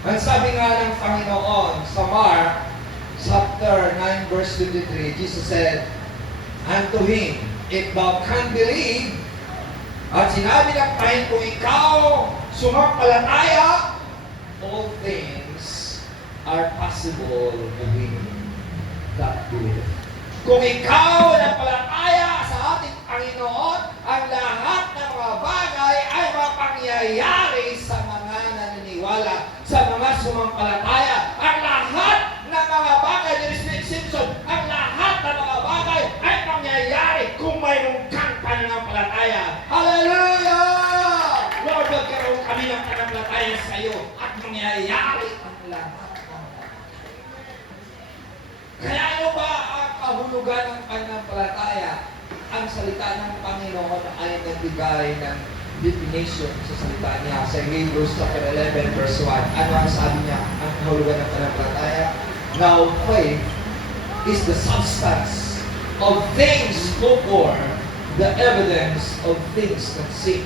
Ang sabi nga ng Panginoon sa Mark chapter 9 verse 23, Jesus said unto him, if thou can believe, at sinabi ng Panginoon, kung ikaw sumampalataya, all things are possible to him that believe. Kung ikaw nampalataya sa ating Panginoon, ang lahat ng mga bagay ay mapangyayari sa mga naniniwala, sa mga sumampalataya. Ang lahat ng mga bagay, ni Simpson, ang lahat ng mga bagay ay pangyayari kung mayroon kang pananampalataya. Hallelujah! Lord, magkaroon kami ng pananampalataya sa iyo at mangyayari ang lahat. Kaya ano ba ang kahulugan ng pananampalataya? Ang salita ng Panginoon ay nagbigay ng definition sa salita niya sa Hebrews chapter 11 verse 1. Ano ang sabi niya? Ang kahulugan ng pananampalataya? Now faith is the substance of things hoped for, the evidence of things not seen.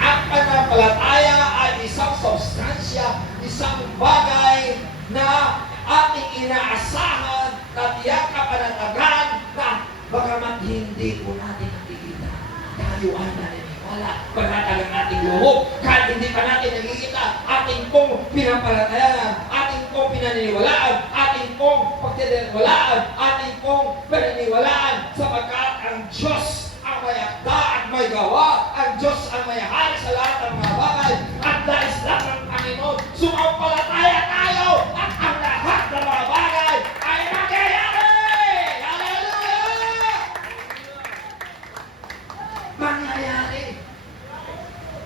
Ang pananampalataya ay isang substansya, isang bagay na ating inaasahan at iyak kapanatagan na bagamat hindi po natin nakikita, tayo ay naniniwala. Pagkatag ang ating loob, kahit hindi pa natin nakikita, ating pong pinampalatayan, ating pong pinaniniwalaan, ating pong pagtitiwalaan, ating pong pinaniniwalaan, sapagkat ang Diyos ang may akda at may gawa, ang Diyos ang may hari sa lahat ng mga bagay, at dahil lang ng Panginoon, sumampalataya tayo at ang lahat ng mga bagay ay mangyayari! Hallelujah! Mangyayari!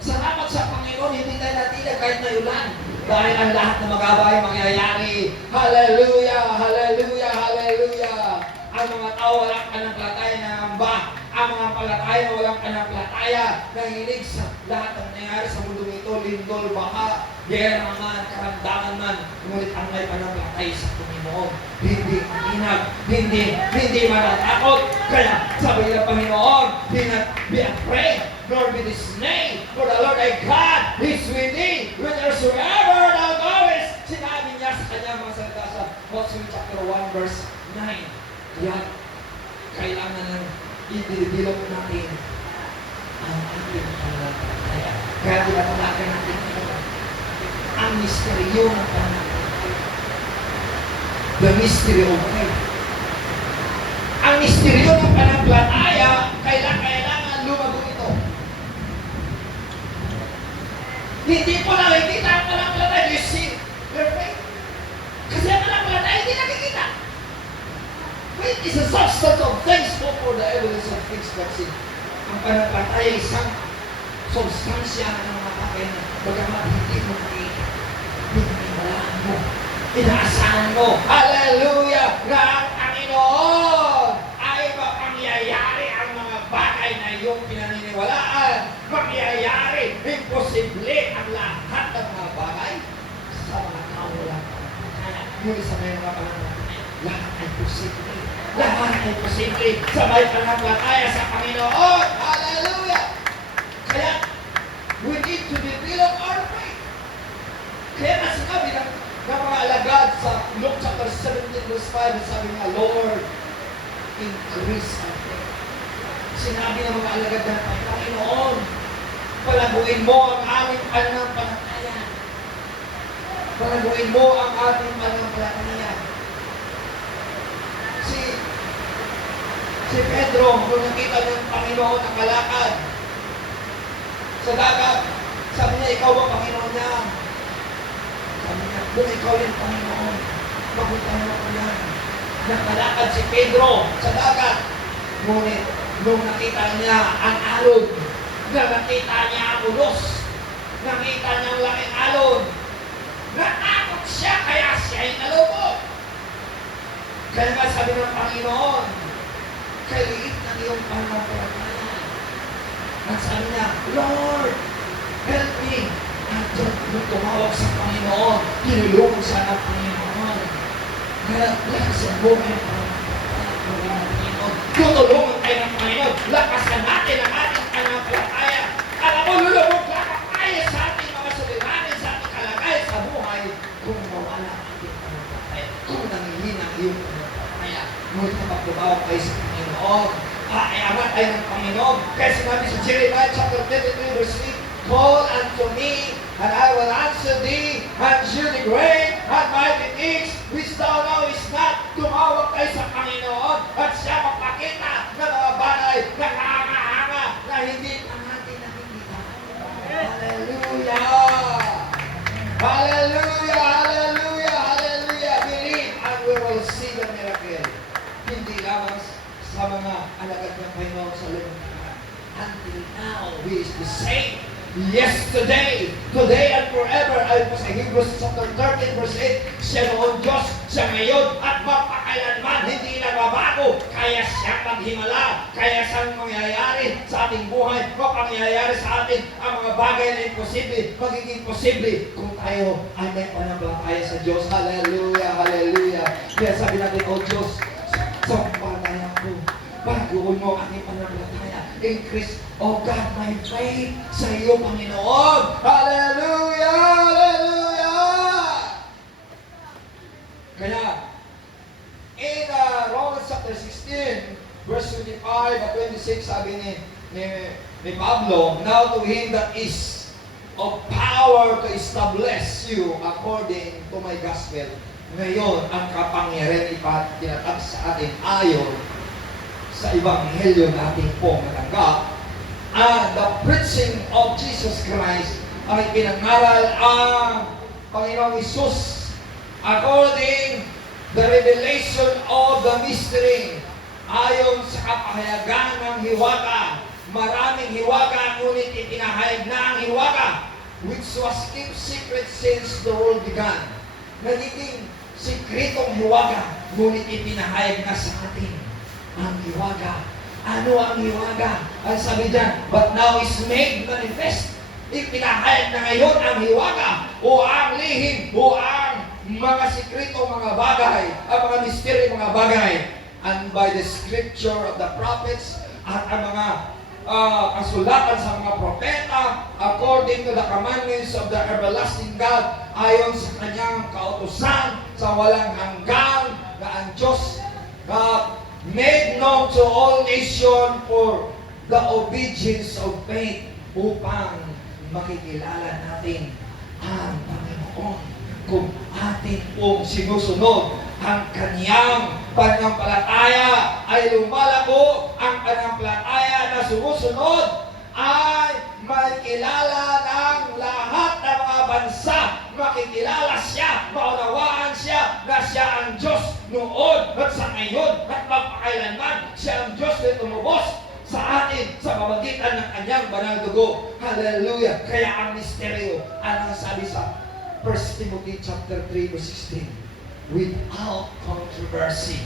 Salamat sa Panginoon, hindi tayo natinag kahit na ulan. Dahil ang lahat ng mga bagay mangyayari. Hallelujah! Hallelujah! Hallelujah! Ang mga tao walang pananampalataya na nangamba. Ang mga palataya na walang pananampalataya nanginig sa lahat ng nangyayari sa mundo ito, lindol, baha, gera man, karamdaman man, ngunit ang may pananampalataya sa Panginoon, hindi maninag, hindi matatakot. Kaya sabi ng Panginoon, do not be afraid, nor be dismayed, for the Lord thy God is with thee, whithersoever thou goest. Sinabi niya sa kanyang mga salita sa Hosea chapter 1 verse 9. Kaya kailangan ng i-develop natin ang ating pananampalataya. Kaya tinatalagan natin ang misteryo ng pananampalataya. The mystery of faith. Ang misteryo ng pananampalataya, kailangan lumago ito. Hindi po nakikita ang pananampalataya. You see your faith. Kasi ang pananampalataya hindi nakikita. Faith is a substance of things hoped for, the evidence of things not seen. Ang pananampalataya ay isang substansya ng mga bagay na bagamat hindi mo nakikita, pinaniwalaan mo, inaasahan mo, hallelujah, na ang Panginoon ay mapangyayari ang mga bagay na iyong pinaniniwalaan. Mangyayari, imposible ang lahat ng mga bagay sa mga tao lang. Kaya, yung isa na yung mga pananampalataya, lahat ay posible. Lahat ay posible sa may pananampalataya sa Panginoon. Hallelujah! Kaya, we need to develop our faith. Kaya nga sinabi ng mga alagad sa Luke chapter 17 verse 5, sabi nga, Lord, increase our faith. Sinabi ng mga alagad ng Panginoon, palaguin mo ang aming pananampalataya. Palaguin mo ang aming pananampalataya. Si Pedro, nung nakita ng Panginoon ang kalakad sa dagat, sabi niya, ikaw ang Panginoon niya. Sabi niya, kung ikaw yung Panginoon, magutan mo ko yan. Nakalakad si Pedro sa dagat. Ngunit, nung nakita niya ang alon, nakita niya ang ulos, nakita niya ang laking alon, natakot siya, kaya siya ay nalubog. Kaya nga sabi ng Panginoon, kaliit ng iyong pananampalataya. At sabi niya, Lord, help me. At nung tumawag sa Panginoon, tinulungan siya ng Panginoon. Kaya lakasan mo kayo ng Panginoon. Tutulungan kayo ng Panginoon. Lakasan natin ang ating pananampalataya. Alam mo, lulubog lang tayo sa ating mga suliranin, sa ating kalagay sa buhay kung iyong pananampalataya. Ngunit kapag tumawag kayo sa Panginoon, iaangat tayo ng Panginoon. Kaya sinabi sa Jeremiah chapter 33 verse 8, call unto me, and I will answer thee, and shew thee great and mighty things which thou knowest not. Tumawag kayo sa Panginoon at siya magpakita ng mga bagay na kahanga-hanga na hindi pa natin nakikita. Hallelujah! Hallelujah! Hallelujah! Hallelujah! Believe and we will see the miracle. Hindi lamang sa mga alagad ng Panginoon sa lumang nakaraan. Until now, He is the same. Yesterday, today, and forever. Ayon po sa Hebrews chapter 13, verse 8, siya noon Diyos, siya ngayon, at magpakailanman, hindi nagbabago. Kaya siyang maghimala, kaya siyang mangyayari sa ating buhay, mapangyayari sa atin ang mga bagay na imposible, magiging posible kung tayo ay may pananampalataya sa Diyos. Hallelujah, hallelujah. Kaya sabi natin, O Diyos, sampalaya ko, baguhin mo ang ating pananampalataya. Increase, oh God, my faith sa iyo, Panginoon. Hallelujah! Hallelujah! Kaya, in Romans chapter 16, verse 25 at 26, sabi ni Pablo, now to him that is of power to establish you according to my gospel. Ngayon, ang kapangyarihan ipatinatag sa atin ayon sa Ebanghelyo natin pong natanggap, the preaching of Jesus Christ ay pinangaral ang Panginoong Isus according the revelation of the mystery, ayon sa kapahayagan ng hiwaga. Maraming hiwaga, ngunit ipinahayag na ang hiwaga, which was kept secret since the world began. Nagiging sikretong hiwaga, ngunit ipinahayag na sa atin ang hiwaga. Ano ang hiwaga? Ang sabi dyan, but now is made manifest. Ipinahayag na ngayon ang hiwaga o ang lihim o ang mga sikreto, mga bagay, ang mga mystery, mga bagay. And by the scripture of the prophets at ang mga kasulatan sa mga propeta, according to the commandments of the everlasting God, ayon sa kanyang kautusan sa walang hanggan na ang Diyos made known to all nations for the obedience of faith, upang makikilala natin ang Panginoon kung atin pong sinusunod ang kanyang pananampalataya ay lumalago. Ang pananampalataya na sumusunod ay makikilala ng lahat ng mga bansa. Makikilala siya, maunawaan siya na siya ang Diyos noon at sa ngayon at magpakailanman. Siya ang Diyos na tumubos sa atin sa pamamagitan ng kanyang banal dugo. Hallelujah! Kaya ang misteryo, anong sabi sa 1 Timothy chapter 3 verse 16? Without controversy,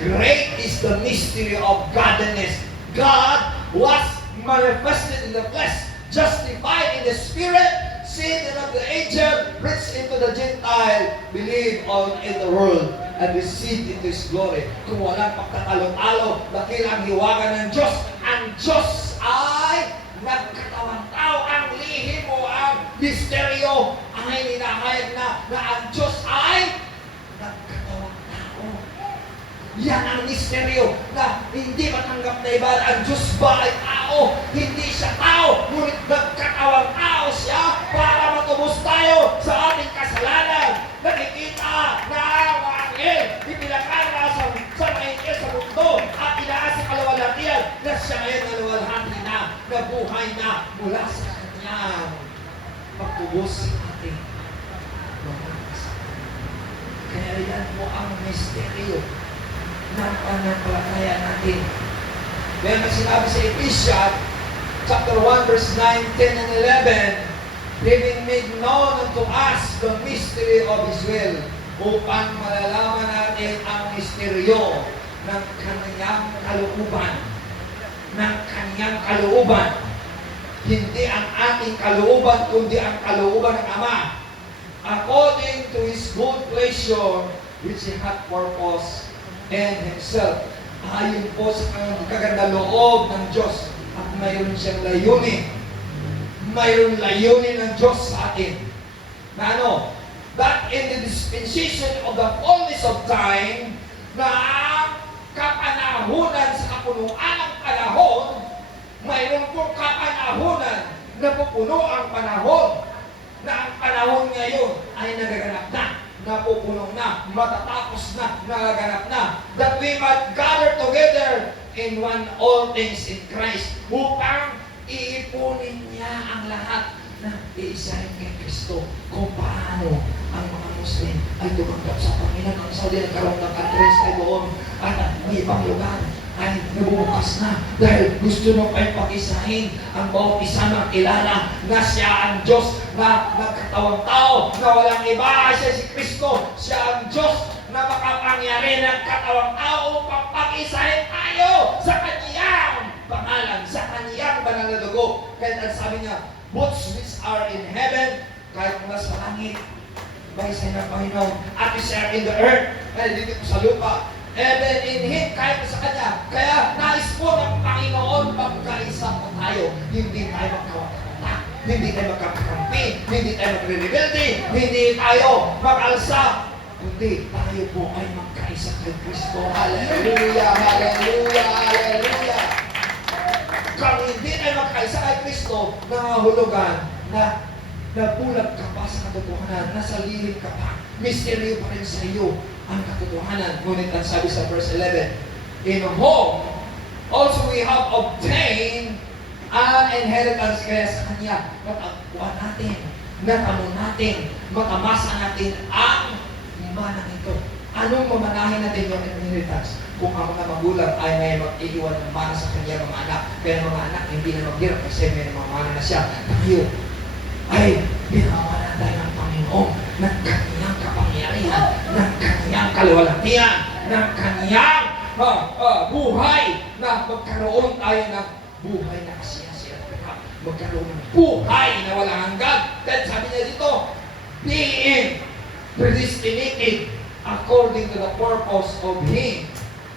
great is the mystery of godliness. God was manifested in the flesh, justified in the spirit, seen of the angel, preached into the Gentile, believed on in the world, and received into His glory. Kung walang pagtatalo-talo, dakilang hiwaga ng Diyos, ang Diyos ay nagkatawang tao. Ang lihim o ang misteryo ay ninahayag na ang Diyos ay nagkatawang tao. Yan ang misteryo na hindi matanggap na iba. Ang Diyos ba ay tao? Hindi siya tao, ngunit nagkatawang tao siya para matubos tayo sa ating kasalanan. Nakikita na ang anghel, ipinakara sa mga anghel sa mundo at inaas sa kaluwalhatian na siya ngayon naluwalhati na, nabuhay na mula sa kanyang pagtubos sa ating mga kasalanan. Kaya yan po ang misteryo ng pananampalataya natin. Kaya may sinabi sa Ephesians chapter 1 verse 9, 10 and 11, having made known unto us the mystery of His will, upang malalaman natin ang misteryo ng kanyang kalooban. Ng kanyang kalooban. Hindi ang ating kalooban, kundi ang kalooban ng Ama. According to His good pleasure, which He hath purpose and Himself. Ayon po sa kaganda loob ng Diyos at mayroon siyang layunin. Mayroon layunin ng Diyos sa atin. Na ano? That in the dispensation of the fullness of time, na ang kapanahunan sa kapunuan ng panahon, mayroon pong kapanahunan na pupuno ang panahon, na ang panahon ngayon ay nagaganap na, napupuno na, matatapos na, nagaganap na, that we might gather together in one all things in Christ, upang iipunin niya ang lahat na iisahin kay Kristo, kung paano ang mga Muslim ay tumanggap sa Panginoon. Ang Saudi nagkaroon ng countries ay doon at ang ibang lugar ay nabubukas na dahil gusto nung ay pag-isahin ang bawat isa ng kilala na siya ang Diyos na nagkatawang tao, na walang iba, siya si Kristo, siya ang Diyos na makapangyari ng katawang tao upang pag-isahin tayo sa Kanyang pangalan, sa Kanyang banal na dugo. Kaya sabi niya, both which are in heaven, kahit mula sa langit, isa ng Panginoon, at is in the earth, kahit dito sa lupa, even in Him, kahit sa Kanya. Kaya nais po ng Panginoon, pagkaisa po tayo, hindi tayo magkawakata, hindi tayo magkakampi, hindi tayo magre-rebelde, hindi tayo mag-alsa, kundi tayo po ay magkaisa kay Kristo. Hallelujah, hallelujah, hallelujah. Kung hindi tayo magkaisa kay Kristo, nangahulugan na nabulag ka pa sa katotohanan, nasa lilim ka pa, misteryo pa rin sa iyo ang katotohanan. Ngunit ang sabi sa verse 11, in whom also we have obtained an inheritance, kaya sa Kanya natagpuan natin, natamo natin, matamasa natin ang manang ito. Anong mamanahin natin yung inheritance? Kung ang mga magulang ay may mag-iiwan ng mana sa kanya mga anak, pero mga anak hindi na maghirap kasi may mamana na siya. Tayo ay binawala tayo ng Panginoon ng Kanyang kapangyarihan, ng Kanyang kaluwalhatian, ng Kanyang buhay, na magkaroon tayo ng buhay na kasiyasiya, magkaroon ng buhay na walang hanggan. Dahil sabi niya dito, being predestinated according to the purpose of Him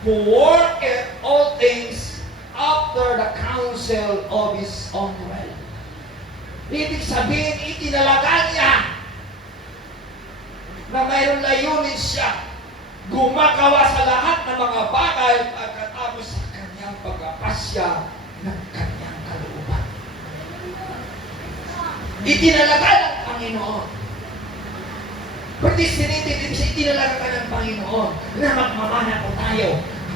who worketh all things after the counsel of His own will. Ibig sabihin, itinalaga niya na mayroong layunin siya, gumagawa sa lahat ng mga bagay pagkatapos sa kanyang pagkapasya ng kanyang kalooban. Itinalaga ng Panginoon. Predestinated, ibig sabihin, itinalaga ka ng Panginoon na magmamana po tayo.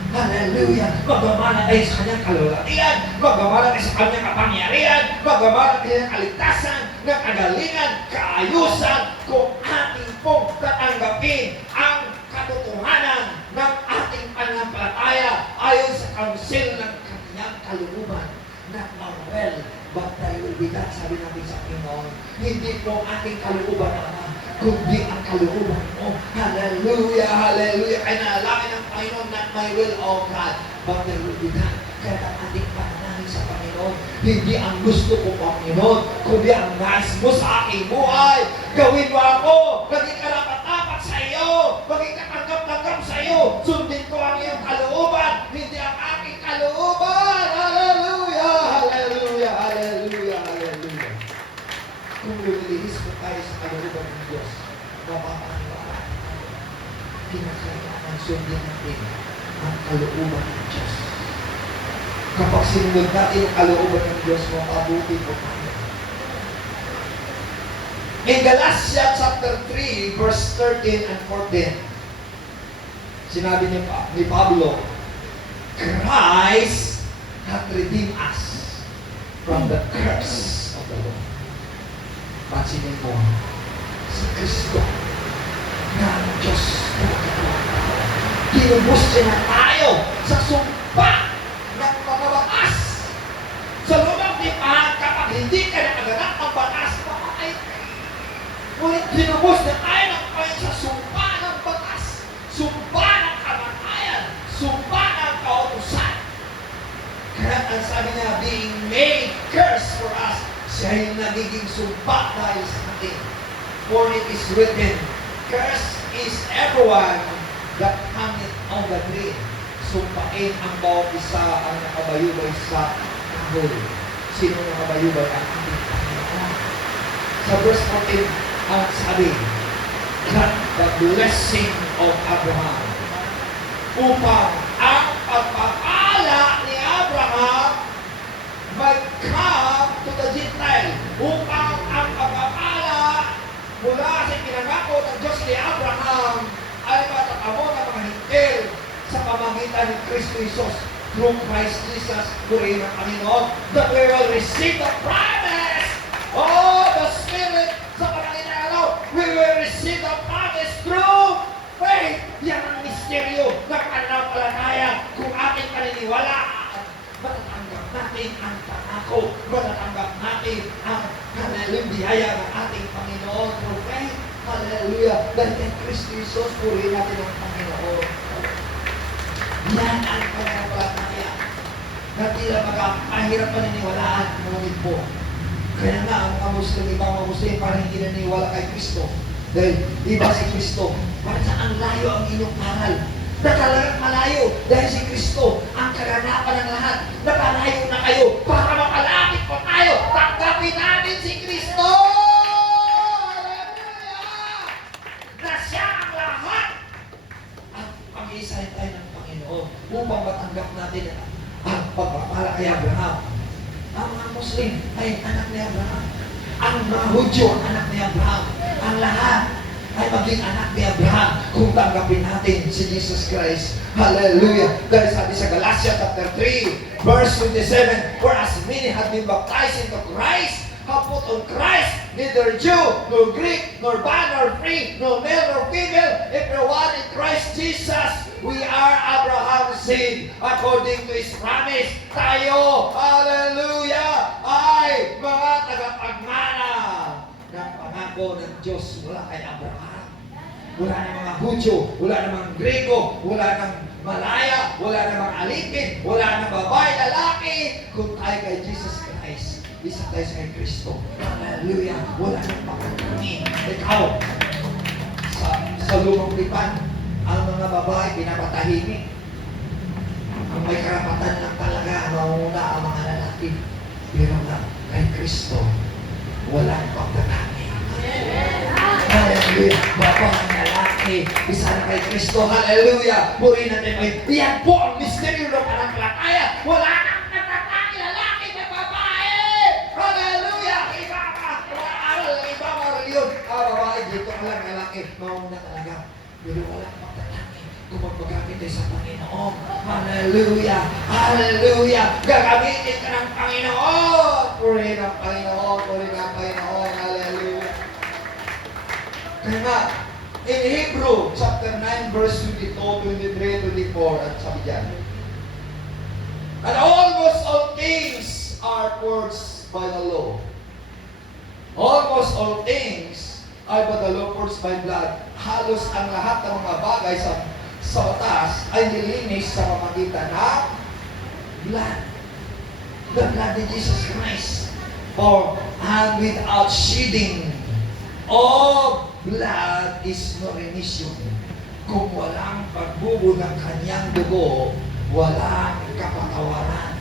Hallelujah! Magmamana tayo sa kanyang kalulatian, magmamana tayo sa kanyang kapangyarihan, magmamana tayo ng kaligtasan, ng kagalingan, kaayusan, kung ating pong tatanggapin ang katotohanan ng ating pananampalataya ayon sa kaunsil ng kanyang kalooban. Not our will, but thy will be done, sabi natin sa Panginoon. Hindi po ating kalooban naman, kundi ang kalooban mo. Hallelujah, hallelujah. Kaya nalalaman ng Panginoon, not my will, O God, but thy will be done. Kaya ang ating pananahin sa Panginoon, hindi ang gusto ko, Panginoon, kundi ang nais mo sa aking buhay. Gawin mo ako, maging karapat-dapat sa iyo, maging katanggap-tanggap sa iyo. Sundin ko ang iyong kalooban, hindi ang aking kalooban. Hallelujah, hallelujah, hallelujah, hallelujah. Kung lumilihis ko tayo sa kalooban ng Diyos, mapapaniwala, kinakailangan sundin natin ang kalooban ng Diyos. Kapag sinunod natin ang kalooban ng Diyos, mapabuti po tayo. In Galatians chapter 3, verse 13 and 14, sinabi ni Pablo, Christ hath redeemed us from the curse of the law. Pansinin mo, si Kristo na ang Diyos na nagkatawang. Tinubos siya na tayo sa sumpa ng mga batas. Sa lumang tipahan, kapag hindi ka nakaganap ng batas, makaay ka. Ngunit tinubos na tayo ng Panginoon sa sumpa ng batas, sumpa ng kamatayan, sumpa ng kautusan. Kaya ang sabi niya, being made curse for us, siya yung nagiging sumpa dahil sa atin. For it is written, cursed is everyone that hangeth on the tree. Sumpain ang bawat isa ang nakabayubay sa kahol. Sino nakabayubay? Ang ating Panginoon. Sa verse 14, ang sabi, God, the blessing of Abraham upang ang pagpapala ni Abraham mag-come to the Gentile, upang ang pagpapala mula sa pinangako ng Diyos ni Abraham ay matatamo ng mga hintil sa pamagitan ni Kristo Jesus through Christ Jesus, purihin ng Panginoon, that we will receive the promise. Oh, the Spirit sa Panginoon, we will receive the promise through faith. Yan ang misteryo ng pananampalataya. Kung ating paniniwala, matatanggap natin ang pangako, matatanggap natin ang biyaya ng ating Panginoon through faith. Hallelujah. Dahil kay Kristo Jesus, purihin natin ang Panginoon. Yan ang pananampalataya na tila magkakahirap paniniwalaan, ngunit po. Kaya nga, ang mga Muslim, ibang mga Muslim, parang hindi naniniwala kay Kristo. Dahil iba si Kristo. Parang saan layo ang inyong aral. Na talagang malayo. Dahil si Kristo, ang kaganapan ng lahat. Napalayo na kayo para mapalapit po tayo. Tanggapin natin si Kristo! Hallelujah! Na siya ang lahat. At pag-iisahin tayo ng Panginoon upang matanggap natin ang pagpapala kay Abraham. Ang mga Muslim ay anak ni Abraham. Ang mga Hudyo, anak ni Abraham. Ang lahat ay maging anak ni Abraham kung tanggapin natin si Jesus Christ. Hallelujah! Dahil sabi sa Galatia chapter 3, verse 27, for as many have been baptized into Christ, have put on Christ, neither Jew, nor Greek, nor bond, nor free, nor male, nor female, everyone in Christ Jesus, we are Abraham's seed, according to His promise. Tayo, hallelujah, ay mga tagapagmana ng pangako ng Diyos mula kay Abraham. Wala ng mga Hudyo, wala ng mga Grego, wala ng Malaya, wala ng mga alipin, wala ng babae, lalaki, kung tayo kay Jesus Christ. Isa tayo sa kay Kristo. Hallelujah. Wala nang pagkakunin. Ikaw, sa lumang lipan, ang mga babae pinapatahimik. Ang may karapatan lang talaga, mauna ang mga lalaki. Pero na, kay Kristo, walang pagkakunin. Hallelujah. Babae ang lalaki, isa na kay Kristo. Hallelujah. Purihin natin ay, yan po ang misteryo ng pananampalataya. Wala nang babae dito ka lang, lalaki, mauna talaga. Pero walang pagtatangi kung magpagamit tayo sa Panginoon. Hallelujah! Hallelujah! Gagamitin ka ng Panginoon! Purihin ang Panginoon! Purihin ang Panginoon! Hallelujah! Kaya nga, in Hebrew, chapter 9, verse 22, 23, 24, at sabi dyan, and almost all things are forged by the law. Almost all things ay by the law forged by blood. Halos ang lahat ng mga bagay sa batas ay nilinis sa pamamagitan ng blood. The blood of Jesus Christ. And without shedding of blood is no remission. Kung walang pagbubo ng kanyang dugo, walang kapatawaran.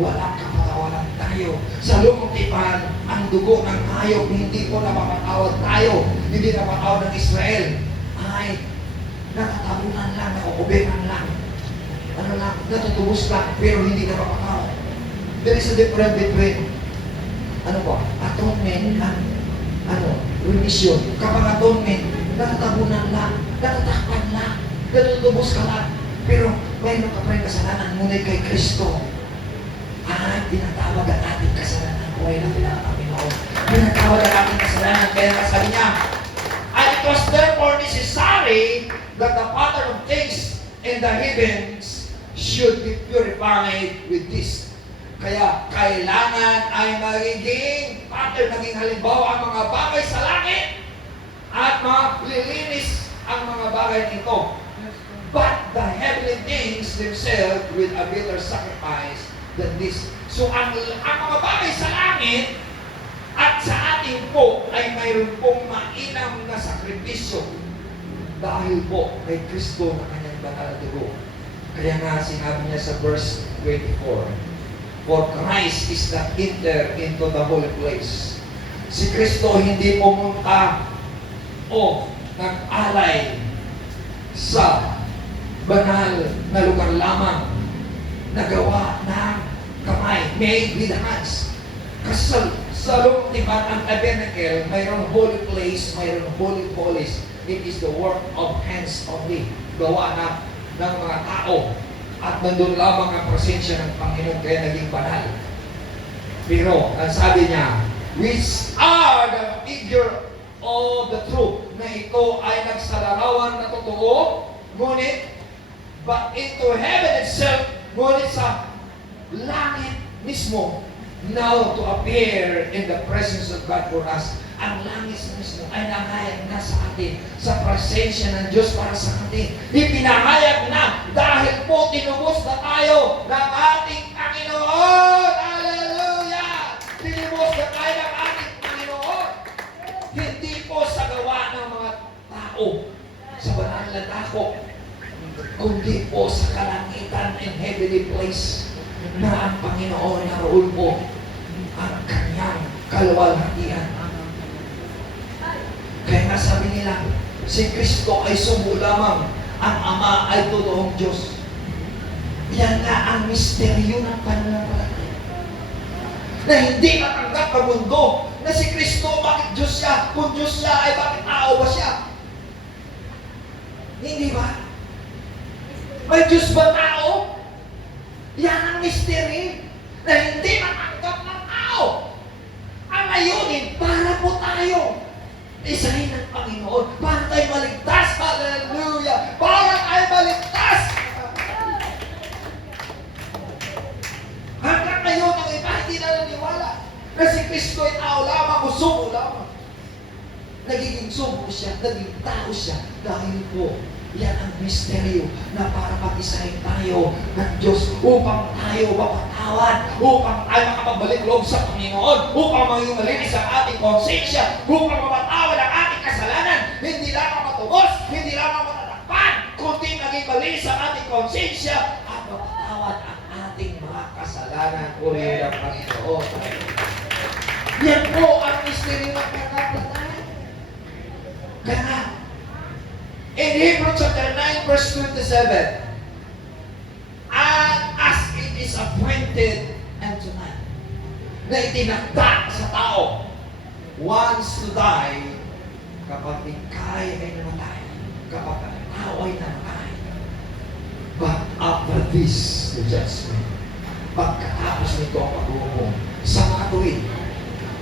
Walang kapatawaran tayo. Sa lumang tipan, ang dugo ng hayop, hindi po napapatawad tayo. Hindi napatawad ng Israel. Ay, natatabunan lang, nakukuberan lang. Ano lang, natutubos lang, pero hindi napapatawad. There is a difference between, atonement and, remission. Kapag atonement, natatabunan lang, natatakpan lang, natutubos ka lang. Pero, mayroon ka pa rin kasalanan, ngunit kay Kristo. Pinatawad ang ating kasalanan. Buhay na pinakapinoon. Pinatawad ang ating kasalanan. Kaya sabi niya, and it was therefore necessary that the pattern of things in the heavens should be purified with this. Kaya kailangan ay magiging pattern, maging halimbawa ang mga bagay sa langit at malilinis ang mga bagay nito. But the heavenly things themselves with a better sacrifice than this. So, ang mga bagay sa langit at sa ating po ay mayroon pong mainam na sakripisyo dahil po kay Kristo na kanyang banal na dugo. Kaya nga sinabi niya sa verse 24, for Christ is not enter into the holy place. Si Kristo hindi pumunta o nag-alay sa banal na lugar lamang nagawa ng kamay, made with hands. Kasi sa loob ng ang tabernacle, mayroong holy place, mayroong holy holies. It is the work of hands only. Gawa ng mga tao. At nandun lamang ang presensya ng Panginoon, kaya naging banal. Pero, ang sabi niya, which are the figure of the truth, na ito ay nagsalarawan na totoo, ngunit, but into heaven itself, ngunit sa langit mismo, now to appear in the presence of God for us. Ang langit mismo ay nangayag na sa atin, sa presensya ng Diyos para sa atin. Ipinahayag na dahil po tinubos na tayo ng ating Panginoon. Hallelujah! Tinubos na tayo ng ating Panginoon. Hindi po sa gawa ng mga tao, sa banal na dako, kundi po sa kalangitan and heavenly place na ang Panginoon naroon po ang kanyang kaluwalhatian. Kaya nga sabi nila, si Kristo ay sumo lamang, ang Ama ay totoong Diyos. Yan nga ang misteryo ng pananampalataya. Na hindi matanggap ng mundo na si Kristo, bakit Diyos siya? Kung Diyos siya, ay bakit tao ba siya? Hindi ba? May Diyos ba tao? Yan ang mystery na hindi matanggap ng tao. Ang layunin, para po tayo isahin ng Panginoon, para tayo maligtas. Hallelujah! Para tayo maligtas! Hanggang ngayon, ang iba hindi na naniwala na si Kristo ay tao lamang o sumo lamang. Nagiging sumo siya, naging tao siya dahil po yan ang misteryo na para pag-isahin tayo ng Diyos upang tayo mapatawad, upang tayo makapagbalik loob sa Panginoon, upang maging malinis ang ating konsensya, upang mapatawad ang ating kasalanan, hindi lamang matubos, hindi lamang matatakpan, kundi maging malinis ang ating konsensya at mapatawad ang ating mga kasalanan. Purihin ang Panginoon. Yan po ang misteryo ng pananampalataya. Kaya in Hebrews chapter 9, verse 27, and as it is appointed unto man, na itinakda sa tao, once to die, kapag ikay ay namatay, kapag ang tao ay namatay, but after this, the judgment, pagkatapos nito ang pag-uumong sa mga tuwid,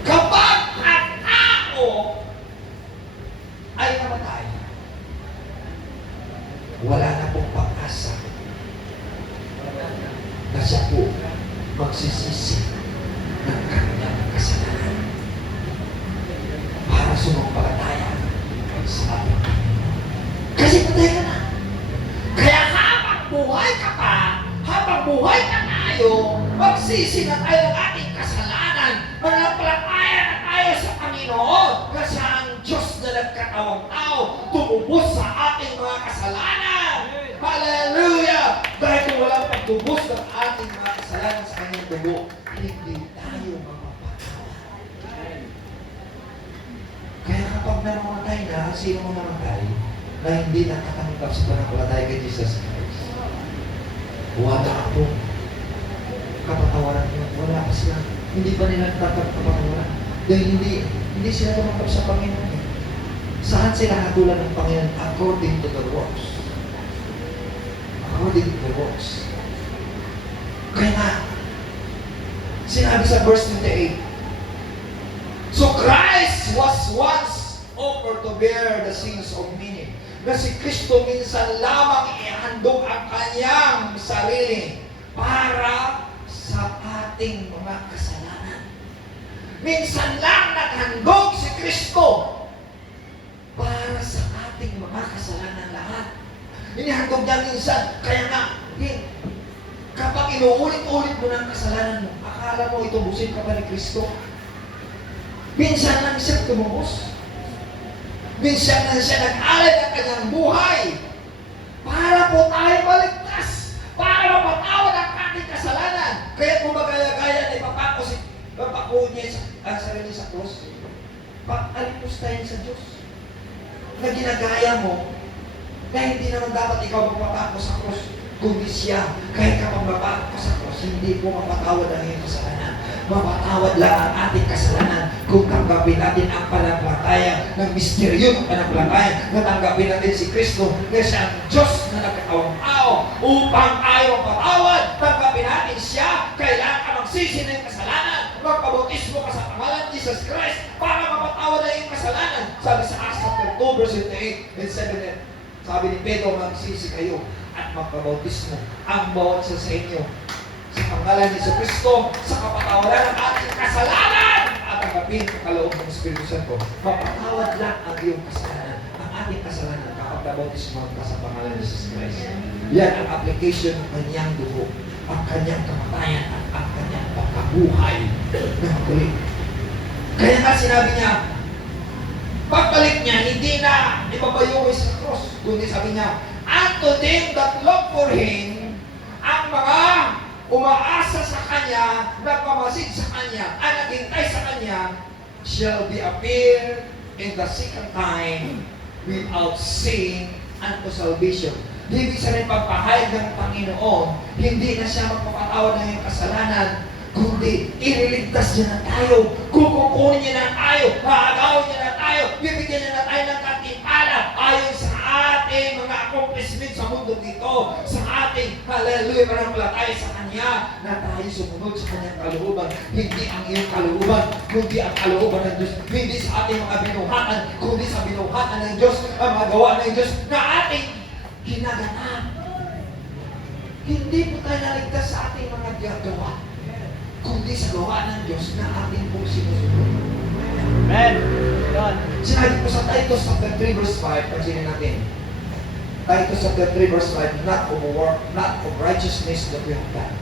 kapag ang tao ay namatay, wala na pong pag-asa na siya po magsisisi ng kanyang kasalanan para sumampalataya sa ating Panginoon. Kasi patay ka na. Kaya habang buhay ka pa, habang buhay na tayo, magsisi na tayo ng ating kasalanan, mananampalataya na tayo sa Panginoon kasi ang Diyos na nagkatawang tao tumubos sa ating mga kasalanan. Hallelujah! Dahil kung walang pagtubos ng ating mga kasalanan sa kanyang dugo, hindi tayo mapapatawad. Kaya kapag namamatay na, sino mo namatay na hindi nakatanggap sa pananampalataya kay Jesus Christ, wala po kapatawaran niya. Wala pa sila. Hindi pa nila natatanggap kapatawaran. Dahil hindi sila tumanggap sa Panginoon. Saan sila hatulan ng Panginoon? According to the works. According to the works. Kaya nga, sinabi sa verse 28, so Christ was once offered to bear the sins of many. Na si Kristo minsan lamang ihandog ang kanyang sarili para sa ating mga kasalanan. Minsan lang naghandog si Kristo para sa ating mga kasalanan lahat. Inihandog niya minsan. Kaya nga, kapag inuulit-ulit mo ng kasalanan mo, akala mo itubusin ka pa ni Kristo. Minsan lang siya tumubos. Minsan lang siya nag-alay ng kanyang buhay para po tayo maligtas, para mapatawad ang ating kasalanan. Kaya bumagaya-gaya na ipapako niya ang sarili sa krus. Pag-alipos tayo sa Diyos na ginagaya mo Na hindi naman dapat ikaw magpapako sa krus, kundi siya. Kahit kapag mapako sa krus, hindi po mapatawad ang iyong kasalanan. Mapatawad lang ang ating kasalanan kung tanggapin natin ang pananampalataya ng misteryo ng pananampalataya na tanggapin natin si Kristo na siya ang Diyos na nagkatawang tao upang tayo mapatawad. Tanggapin natin siya, kailangan magsisi ng kasalanan, magpabautismo ka sa pangalan ni Jesus Christ para mapatawad ang iyong kasalanan. Sabi sa Acts chapter 2 verse 8 and 7, sabi ni Pedro, magsisi kayo at magpabautismo ang bawat isa sa inyo sa pangalan ni Kristo sa kapatawaran ng ating kasalanan at tanggapin ang kaloob ng Espiritu Santo. Mapatawad lang ang iyong kasalanan, ang ating kasalanan kapag nabautismo ka sa pangalan ni Jesus Christ. Yan ang application ng kanyang dugo, ang kanyang kamatayan at ang kanyang pagkabuhay na muli. Kaya nga sinabi niya, pagbalik niya, hindi na ipabayuwi sa cross, kundi sabi niya, and to them that look for Him, ang mga umaasa sa Kanya, nagmamasid sa Kanya, at naghintay sa Kanya, shall be appear in the second time without sin unto salvation. Ibig sabihin, pagpahayag ng Panginoon, hindi na siya magpapatawad ng iyong kasalanan, kundi ililigtas niya na tayo, kukukunin niya na tayo, haagawin niya na tayo, bibigyan niya na tayo ng katimpala ayon sa ating mga accomplishment sa mundo dito, sa ating hallelujah, pananampalataya sa Kanya, na tayo sumunod sa Kanyang kalooban, hindi ang iyong kalooban, kundi ang kalooban ng Diyos, hindi sa ating mga binuhatan, kundi sa binuhatan ng Diyos, ang magawa ng Diyos na ating ginaganap. Hindi po tayo naligtas sa ating mga ginagawa, kundi sa gawa ng Diyos na ating pong sinusunod. Amen. God. Sinabi po sa Titus chapter 3 verse 5, pansinin natin. Titus chapter 3 verse 5, not of work, not of righteousness that we have done,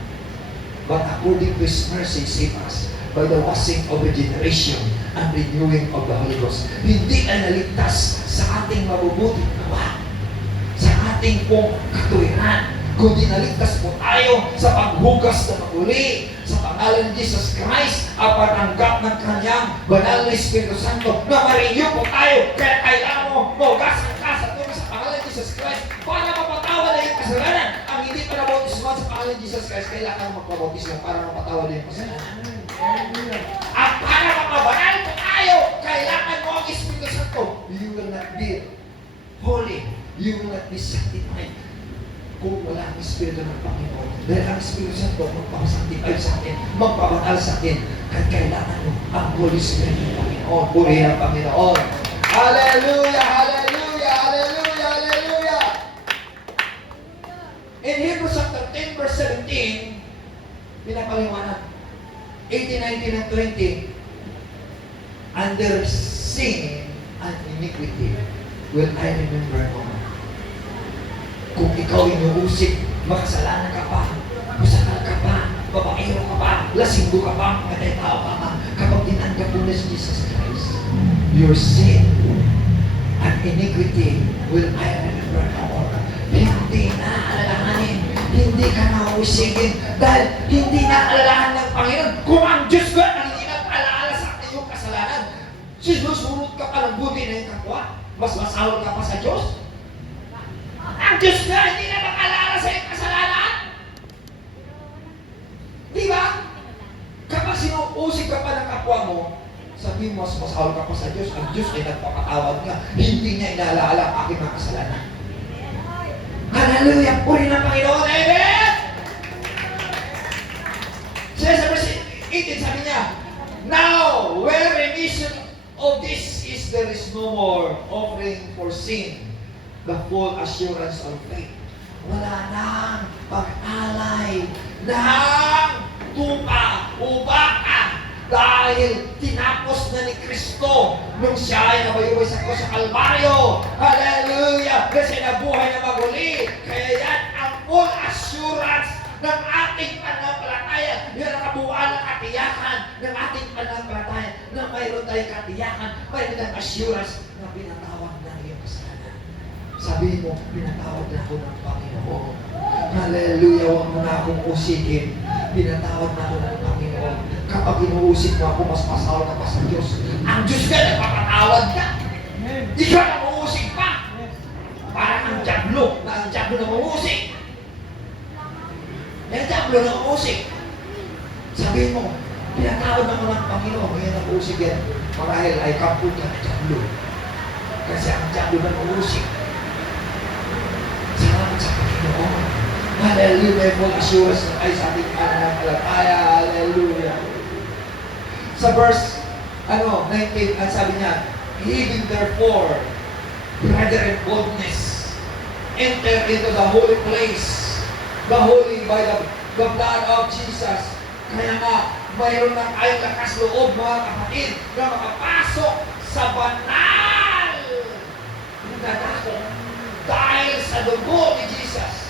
but according to His mercy save us by the washing of regeneration and renewing of the Holy Ghost. Hindi na naligtas sa ating mabubuting gawa, sa ating pong katuwiran, kundi naligtas po tayo sa paghugas na maguli sa pangalan ni Jesus Christ, ang patanggap ng Kanyang banal na Espiritu Santo na ma-renew po tayo. Kaya kailangan mo mahugasan ka sa tunay sa pangalan ni Jesus Christ para mapatawad na yung kasalanan. Ang hindi pa nabautismo sa pangalan ni Jesus Christ, kailangan magpabautismo para mapatawad na yung kasalanan. At para mapabanal po tayo, kailangan mo ang Espiritu Santo. You will not be holy. You will not be sanctified kung wala ang Espiritu ng Panginoon. Dahil ang Espiritu Santo magpapasanctify sa akin, magpabanal sa akin, at kailangan mo ang Holy Spirit ng Panginoon. Purihin ang Panginoon. Hallelujah! Hallelujah! Hallelujah! Hallelujah! In Hebrews chapter 10 verse 17, pinapaliwanag, 18, 19, and 20, under sin and iniquity will I remember no more. Kung ikaw inuusik, makasalanan ka pa, masakal ka pa, babaero ka pa, lasinggo ka pa, patay tao ka pa, kapag tinanggap mo na si Jesus Christ, your sin and iniquity will I remember no more. Hindi na alalahanin, hindi ka na usigin, dahil hindi na alalahan ng Panginoon. Kung ang Diyos ko ang hindi na alaala sa iyong kasalanan, sinusunod ka pa ng buti na yung kapwa, mas masahol ka pa sa Diyos. Ang Diyos na hindi na mag-alala sa iyong kasalanan. Di ba? Kapag sinuusig ka pa ng kapwa mo, sabihin mo, mas masahol ka pa sa Diyos. Ang Diyos ay nagpapatawad nga. Hindi niya inaalala ang aking mga kasalanan. Hallelujah! Puri ng Panginoon! Amen! Sa verse 18, sabi niya, now, where remission of this is, there is no more offering for sin, the full assurance of faith. Wala nang pag-alay ng tupa o baka dahil tinapos na ni Kristo nung siya ay nabayuway sa krus sa Kalbaryo. Hallelujah! Kasi nabuhay na maguli. Kaya yan ang full assurance ng ating pananampalataya. Yan ang kabuuan ng katiyakan ng ating pananampalataya na mayroon tayong katiyakan, mayroon tayong assurance na pinatawag ng iyong kasalanan. Sabihin mo, pinatawad na ako ng Panginoon. Hallelujah! Huwag mo na akong usikin. Pinatawad na ako ng Panginoon. Kapag inuusik mo ako, mas masahol ka pa sa Diyos. Ang Diyos ka, nagpapatawad ka. Ikaw na uusik pa. Parang ang Diablo na ang Diablo na mamusik. Yung Diablo na mamusik. Sabihin mo, pinatawad ako ng Panginoon, ngayon namusik yan. Marahil ay kampun ka ng Diablo. Kasi ang Diablo na mamusik. Salamat sa Panginoon. Hallelujah. May full assurance na ay sa ating pananampalataya. Hallelujah. Sa verse 19, ang sabi niya, "Even therefore, brethren, boldness, enter into the holy place, the holy by the blood of Jesus." Kaya nga, mayroon na kayong lakas loob, mga kapatid, na makapasok sa banal na dako dahil sa dugo ni Jesus.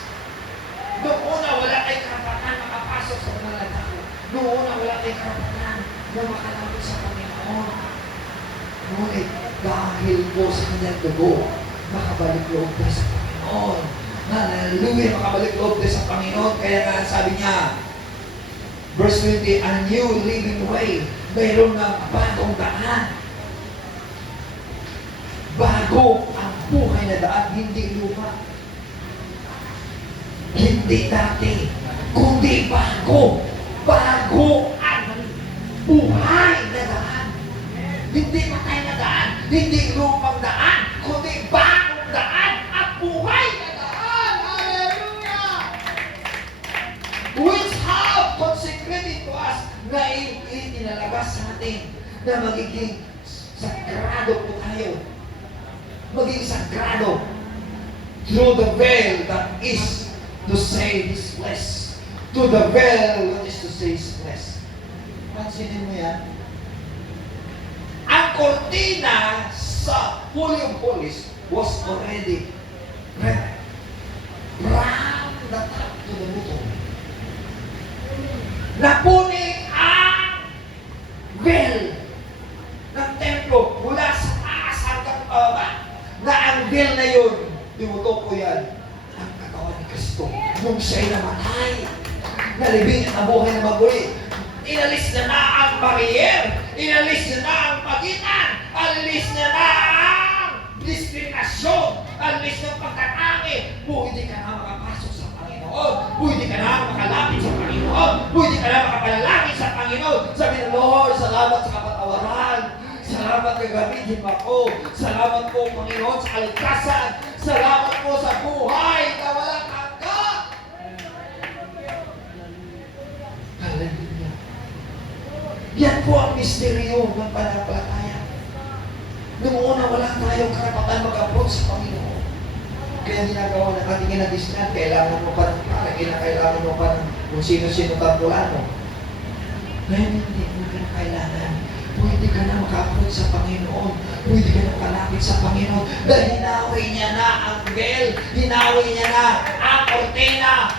Noong una, wala tayong karapatan makapasok sa banal na dako. Noong una, wala tayong karapatan na makalapit sa Panginoon. Ngunit, dahil po sa kanyang dugo, makabalik loob tayo sa Panginoon. Hallelujah! Makabalik loob tayo sa Panginoon. Kaya nga, sabi niya, verse 20, "A new living way." Mayroon ng bagong daan. Bago ang buhay na daan, hindi luma. Hindi dati, kundi bago. Bago ang buhay na daan. Hindi patay na daan, hindi lumang daan, kundi bagong daan at buhay na daan. Hallelujah! Which have consecrated to us na itinalabas sa atin na magiging sagrado po tayo. Maging sagrado through the veil that is to say His flesh. To the veil that is to say His flesh. Pansinin mo yan. Ang kortina sa Holy of Holies was already red. From the top to the bottom. Napunit ang veil ng templo mula sa taas hanggang baba. Na ang veil na yun, tinutukoy yan, ang katawan ni Kristo. Nung siya'y namatay, nalibing ang buhay na maguli. Inalis niya na ang barrier, inalis niya na ang pagitan, alilis niya na ang diskriminasyon, alilis niya ang pagkatangi. Pwede ka na makapasok sa Panginoon, pwede ka na makalapit sa Panginoon, pwede ka na makapanalangin sa Panginoon. Sabi ng Lord, salamat sa kapatawaran. Salamat na gamitin mo ako. Salamat po, Panginoon, sa kaligtasan. Salamat po sa buhay na walang hanggan. Hallelujah. Yan po ang misteryo ng pananampalataya. Noong una, wala tayong karapatan mag-approach sa Panginoon. Kaya ginagawa ng ating inadisnan, kailangan mo pa ng pala, kailangan mo pa ng kung sino-sino tampulan mo. Ngayon, hindi mo kailangan. Pwede ka na maka-approach sa Panginoon. Pwede ka na makalapit sa Panginoon. Dahil hinawi niya na ang veil. Hinawi niya na ang kortina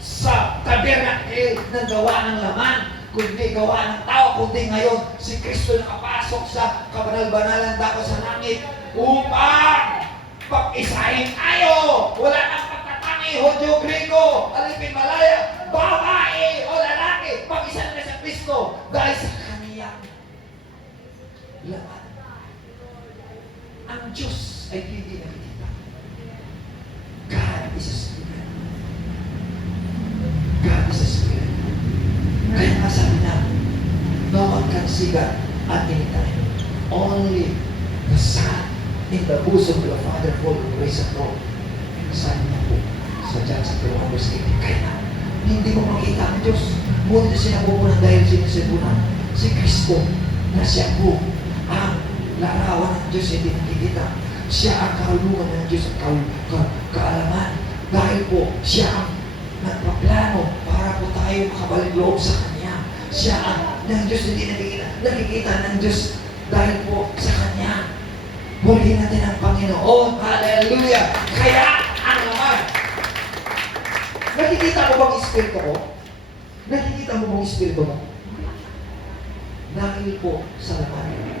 sa tabernacle ng gawa ng laman. Kundi gawa ng tao. Kundi ngayon, si Kristo nakapasok sa kabanal-banalan dako sa langit upang pag-isahin tayo. Wala nang pagkatangi, Hudyo, Grego, alipin, Malaya, babae o lalaki. Pag-isa na sa Kristo dahil sa kaniyang laman. Ang Diyos ay hindi nakikita. God is a spirit. God is a spirit. Kaya nga sabi na, no one can see God at any time. Only the Son in the bosom of the Father full of grace and love. Sabi niya po sa John sa 2 verse 18. Kaya hindi mo makita ang Diyos. Ngunit sinabubunan dahil sinisibunan si Kristo na siya po ang larawan ng Diyos, hindi nakikita. Siya ang kahulugan ng Diyos at kaalaman. Dahil po, siya ang nagpaplano para po tayo makabalik loob sa Kanya. Siya ang ng Diyos hindi nakikita. Nakikita ng Diyos dahil po sa Kanya. Muli natin ang Panginoon. Hallelujah! Kaya ang laman. Nakikita mo bang Espiritu ko? Nakikita mo bang Espiritu mo? Dahil po sa laman.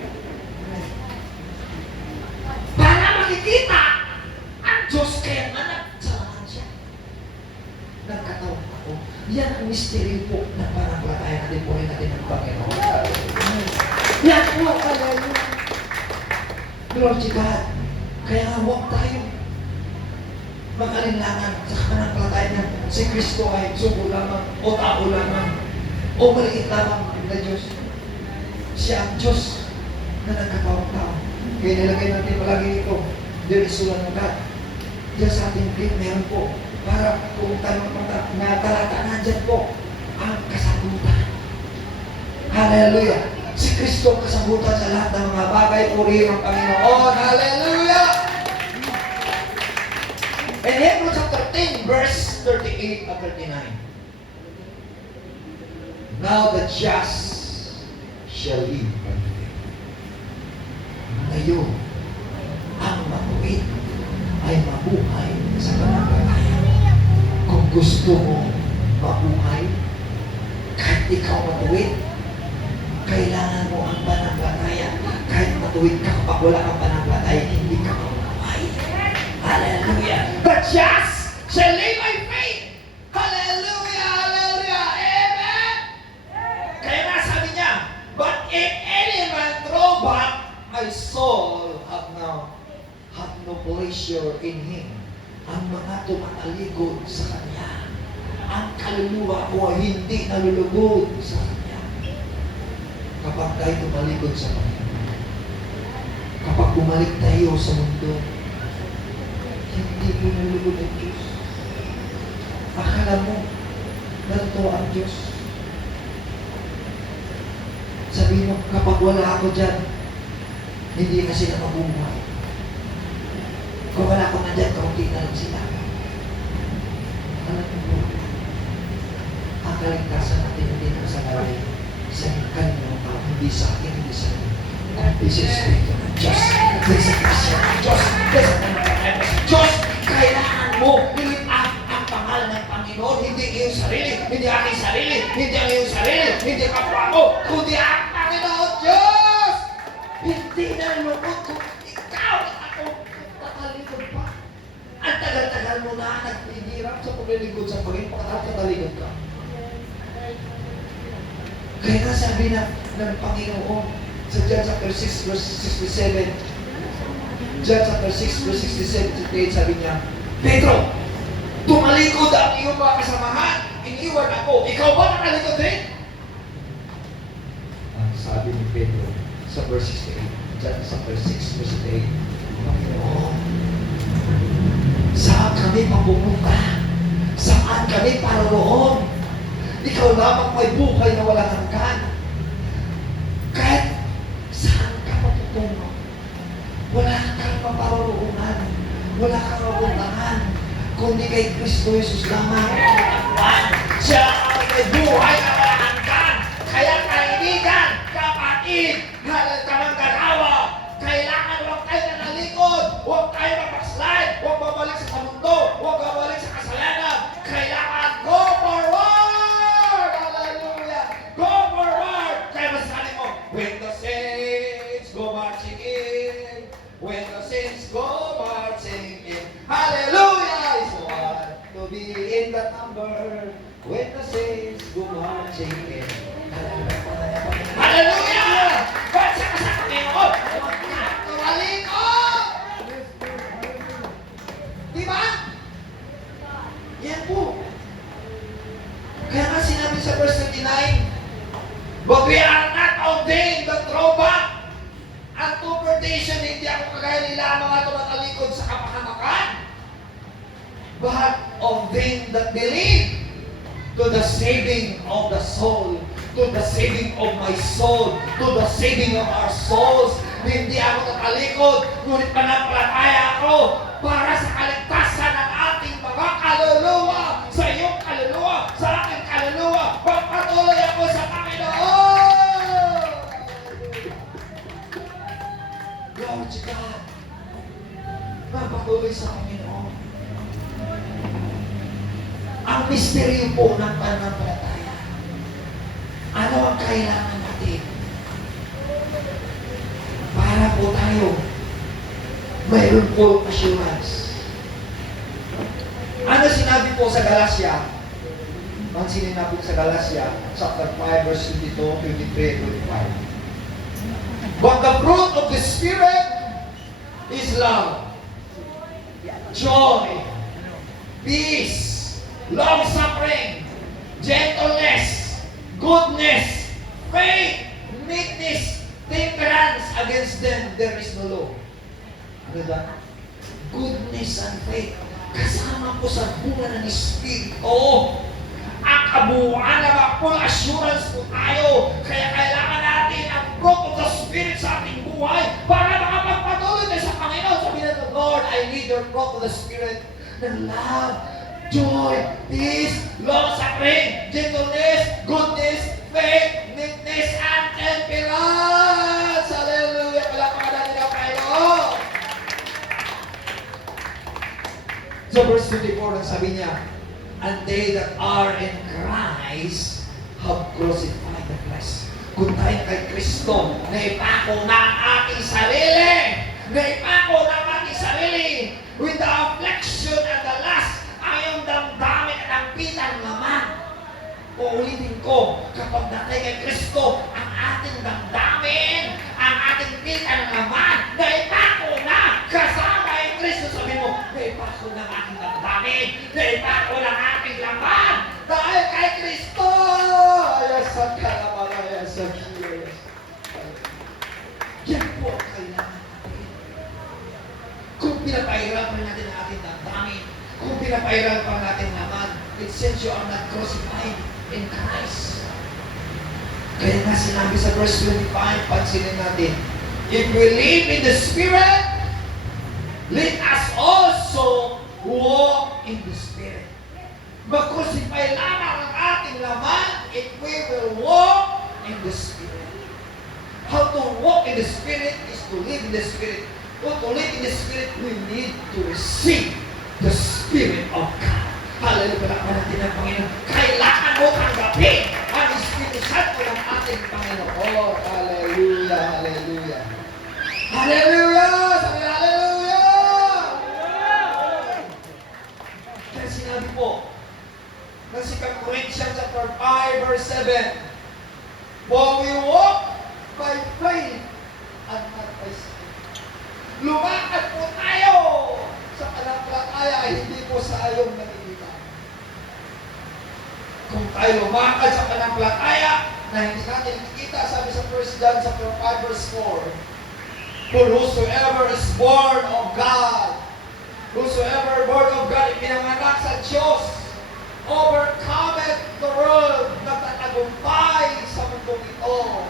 Para makikita ang Diyos, kaya nga nagsalaman siya. Nagkataon ako. Yan ang misteryo po na pananampalataya natin po rin natin ng Panginoon. Yan po, hallelujah. Glory to God. Kaya nga huwag tayo mag-alinlangan sa pananampalataya na si Kristo ay sugo lamang o tao lamang o maliit lamang na Diyos. Siya ang Diyos na nagkatawang tao. Kaya nilagay natin palagi ito, there is one God. Diyan sa ating clip, meron po. Para kung tanong na talata, nandyan po ang kasagutan. Hallelujah! Si Kristo ang kasagutan sa lahat ng mga bagay. Purihin ang Panginoon. Hallelujah! In Hebrews chapter 10, verse 38 and 39. Now the just shall live by faith. Ngayon, ang matuwid ay mabuhay sa pananampalataya. Kung gusto mo mabuhay, kahit ikaw matuwid, kailangan mo ang pananampalataya. Kahit matuwid ka, kapag wala kang pananampalataya, hindi ka mabuhay. Hallelujah! The just shall live by faith. Hallelujah! Hallelujah! Amen! Kaya nga sabi niya, but if any man draw back, my soul have no pleasure in him. Ang mga tumatalikod sa kanya, ang kaluluwa ko ay hindi nalulugod sa kanya. Kapag tayo tumalikod sa Panginoon, kapag bumalik tayo sa mundo, hindi mo nalulugod ang Diyos. Akala mo, ganito ang Diyos. Sabihin mo, kapag wala ako dyan, hindi na sila mabuhay. Kung wala ako na dyan, kaunti na lang sila. Alam mo, ang kaligtasan natin hindi na sa galing sa kanilang tao, hindi sa akin, hindi sa akin. This is Espiritu ng Diyos. This is Christian ng Diyos. This is the Diyos. Kailangan mo i-lift up ang pangalan ng Panginoon, hindi iyong sarili, hindi aking sarili, hindi ang iyong sarili, hindi kapwa ko, kundi ang Panginoon Diyos. Hindi na lukot kung ikaw at ako tatalikod pa. Ang tagal-tagal mo na naghihirap sa paglilingkod sa Panginoon, pagkatapos tatalikod ka. Kaya nga sabi ng Panginoon sa John chapter 6 verse 67, John chapter 6 verse 67, sabi niya, Pedro, tumalikod ang iyong mga kasamahan, iniwan ako, ikaw ba nakalikod din? Ang sabi ni Pedro sa verse 68, John chapter 6 verse 68, Panginoon, saan kami papupunta? Saan kami paroroon? Ikaw lamang may buhay na walang hanggan. Kahit saan ka matutungo, wala kang maparoroonan, wala kang mapuntahan, kundi kay Kristo Jesus lamang. Siya ang may buhay na walang hanggan. Kaya kaibigan, kapatid, kamanggagawa, kailangan huwag tayo nanalikod, huwag tayo mag-backslide, huwag babalik sa mundo, huwag babalik sa kasalanan. Kailangan go forward! Hallelujah! Go forward! Kaya masasabi mo, when the saints go marching in, when the saints go marching in, hallelujah! Is one to be in that number, when the saints go marching in. Hallelujah! Ba't siya ka sa Panginoon? Tumalikod! Diba? Yan po. Kaya nga sinabi sa verse 29, but we are not ordained the throwback and to perdition, hindi ako kagaya nila ang mga tumatalikod sa kapahamakan, but ordained that believe to the saving of the soul, to the saving of my soul, to the saving of our souls. Hindi ako tatalikod, ngunit panampalataya ako para sa kaligtasan ng ating mga kaluluwa, sa iyong kaluluwa, sa aking kaluluwa. Pagpatuloy ako sa Panginoon. Glory to God. Pagpatuloy sa Panginoon. Ang misteryo po ng pananampalataya. Ano ang kailangan natin? Para po tayo mayroon po assurance. Ano sinabi po sa Galatia? Ang sinabi sa Galatia, chapter 5, verse 22, 23, 25. But the fruit of the Spirit is love, joy, peace, long-suffering, gentleness, goodness, faith, meekness, temperance. Against them, there is no law. Ano ba? Goodness and faith. Kasama po sa bunga ng Espiritu. Ang kabuuan na full assurance po tayo. Kaya kailangan natin ang fruit of the Spirit sa ating buhay para makapagpatuloy tayo sa Panginoon. Sabi natin, Lord, I need your fruit of the Spirit. Ng love, joy, peace, long-suffering, gentleness, goodness, faith, meekness, and temperance. Hallelujah! Palakpakan natin ang Panginoon. So verse 24, ang sabi niya, and they that are in Christ have crucified the flesh. Kung tayo kay Kristo, naipako na ang ating sarili. Naipako na ang ating sarili with the affliction and the lust, ang iyong damdamin at ang pitang laman. Uulitin ko, kapag natay kay Kristo, ang ating damdamin, ang ating pitang laman, naipako na kasama kay Kristo. Sabi mo, naipako na ang ating damdamin, naipako na ang ating laman, dahil kay Kristo. Ayasan ka naman, ayasan ka. Yan po ang kailangan natin. Kung pinapahirapan natin ang ating damdamin, kung pinapahirapan natin naman, it says you are not crucified in Christ. Kaya nga sinabi sa verse 25, pansinin natin, if we live in the Spirit, let us also walk in the Spirit. Mag-crucify lamang ang ating laman if we will walk in the Spirit. How to walk in the Spirit is to live in the Spirit. To live in the Spirit, we need to receive the Spirit of God. Hallelujah! Palakpakan natin ang Panginoon. Kailangan mo tanggapin ang Espiritu Santo ng ating Panginoon. Hallelujah! Hallelujah! Hallelujah! Sabi na, hallelujah! Kaya sinabi po, ng 2 Corinthians chapter 5, verse 7, for we walk by faith and not by sight. Lumakad po tayo sa pananampalataya, hindi po sa ayong nakikita. Kung tayo lumakad sa pananampalataya na hindi natin nakikita, sabi sa 1 John chapter 5, verse 4, for whosoever is born of God, whosoever born of God, ipinanganak sa Diyos, overcometh the world, nagtatagumpay sa mundong ito.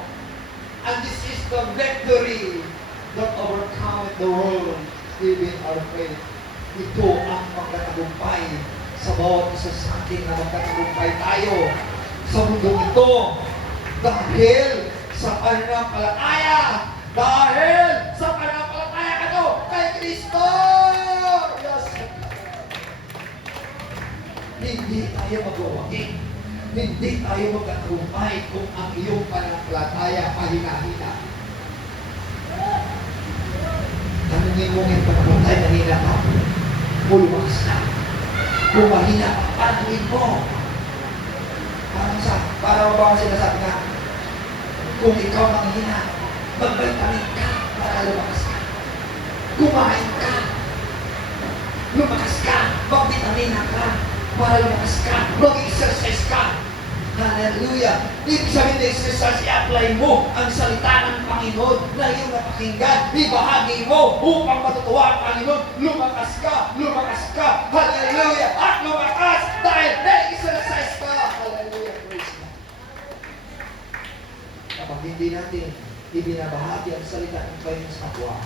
And this is the victory that overcometh the world, even our faith. Ito ang pagtatagumpay sa bawat isa sa atin na magtatagumpay tayo sa mundong ito. Dahil sa pananampalataya, dahil sa pananampalataya ka to kay Kristo. Yes. Hindi tayo magwawagi. Hindi tayo magkatagumpay kung ang iyong pananampalataya pahina-hina. Tanungin mo ngayon pananampalataya, mahina ka. Muluwas ka. Kung mahina ka, panangin mo. Para ba ang sinasabi nga, kung ikaw manghina, mag-vitamin ka para lumakas ka. Kumain ka. Lumakas ka. Mag-vitamina ka para lumakas ka. Mag-exercise ka. Hallelujah. Ibig sabihin na exercise, i-apply mo ang salita ng Panginoon na iyong napakinggan. Ibahagi mo upang matutuwa ang Panginoon. Lumakas ka. Lumakas ka. Hallelujah. At lumakas dahil na-exercise ka. Hallelujah. Praise God. Kapag hindi natin ibinabahagi ang salita ng Panginoon sa kapwa,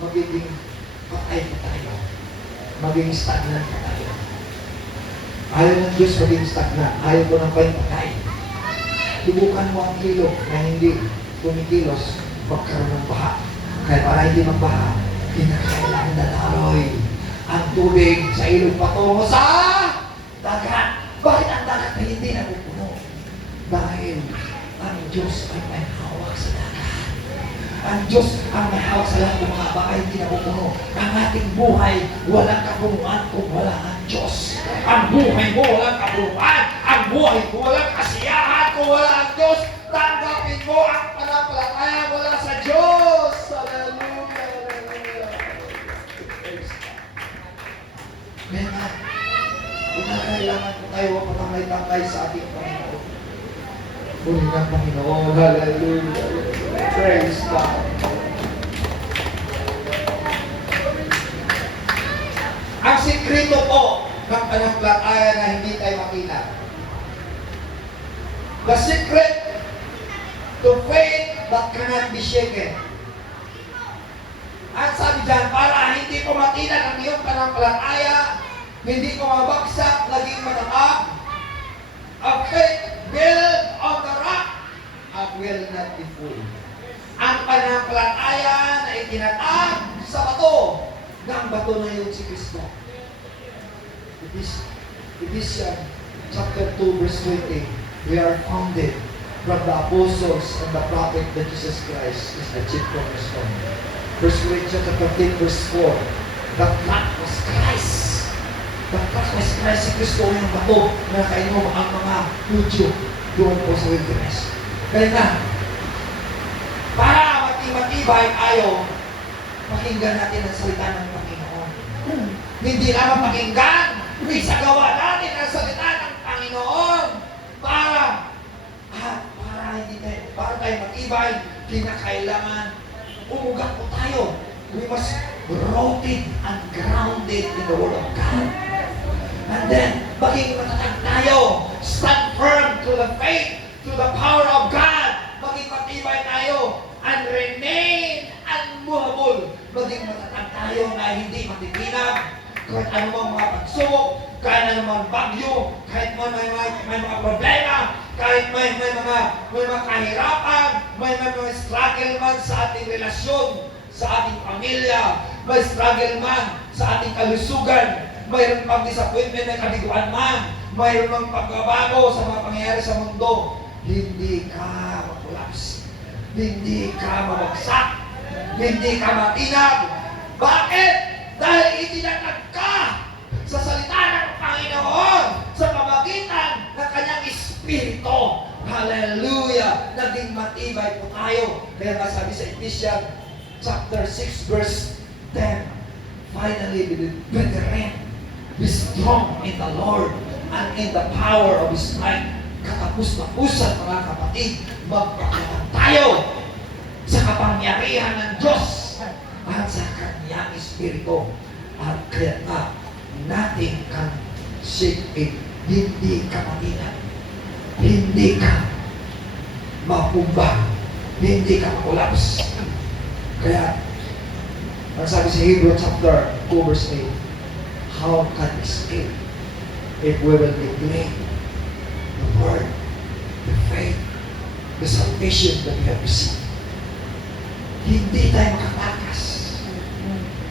magiging patay pa tayo. Magiging stagnant pa tayo. Ayaw ng Diyos maging stagnant. Ayaw ko ng patay. Subukan mo ang kilo na hindi kumikilos, magkaroon ng baha. Kaya para hindi magbaha, kinakailangan na daloy ang tubig sa ilog patungo sa dagat. Bakit ang dagat na hindi napupuno? Dahil ang Diyos ay may hawak sa dagat. Ang Diyos ang may hawak sa lahat ng mga baka hindi napupuno. Ang ating buhay, walang kapunuan kung wala ang Diyos. Ang buhay mo walang kapunuan. Ang buhay mo walang kasiyahan kung wala ang Diyos. Tanggapin mo ang pananampalataya wala sa Diyos. Hallelujah! Hallelujah! Amen. Kinakailangan po tayo pagkamay-tangkay sa ating Panginoon. Puri ng Panginoon. Hallelujah. Praise God. Ang sikreto po ng pananampalataya na hindi tayo makita. The secret to faith that cannot be shaken. Ang sabi dyan, para hindi po makilan ang iyong pananampalataya, hindi ko mabagsak, naging matatag. A faith built on the rock, and will not be full. Ang pananampalataya na itinatag sa bato, ng bato na yun si Kristo. Ephesians chapter 2 verse 20, we are founded from the apostles and the prophet that Jesus Christ is the chief cornerstone. 1 Corinthians chapter 10 verse 4, the rock was Christ. The rock was Christ, si Kristo yung bato na kainom ang mga Hudyo doon po sa wilderness. Kaya na, para matibay tayo, pakinggan natin ang salita ng Panginoon. Hindi naman pakinggan, isagawa natin ang salita ng Panginoon para tayo matibay, kinakailangan umugat po tayo. We must rooted and grounded in the Word of God. And then, maging matatag tayo, stand firm to the faith, to the power of God. Maging matibay tayo, and remain unmovable. Maging matatag tayo na hindi matitinag. Kahit anumang mga pagsubok, kahit anumang bagyo, kahit may mga problema, kahit may mga kahirapan, may mga struggle man sa ating relasyon, sa ating pamilya, may struggle man sa ating kalusugan, mayroon pang disappointment, may kabiguan man, mayroon pang pagbabago sa mga pangyayari sa mundo, hindi ka makulaps. Hindi ka mabagsak. Hindi ka matinag. Bakit? Dahil itinatag ka sa salita ng Panginoon sa pamagitan ng kanyang Espiritu. Hallelujah! Naging matibay po tayo. Kaya nga sabi sa Ephesians chapter 6 verse 10, finally, brethren, be strong in the Lord and in the power of His might. Katapos-tapusan, mga kapatid, magpakalan tayo sa kapangyarihan ng Diyos at sa kanyang Espiritu. At kaya nga, nothing can shake it. Hindi ka matinag. Hindi ka mapumba. Hindi ka makulaps. Kaya, ang sabi sa Hebrew chapter 2 verse 8, how can we escape if we will declare the word, the faith, the salvation that we have received? Hindi tayo makatakas.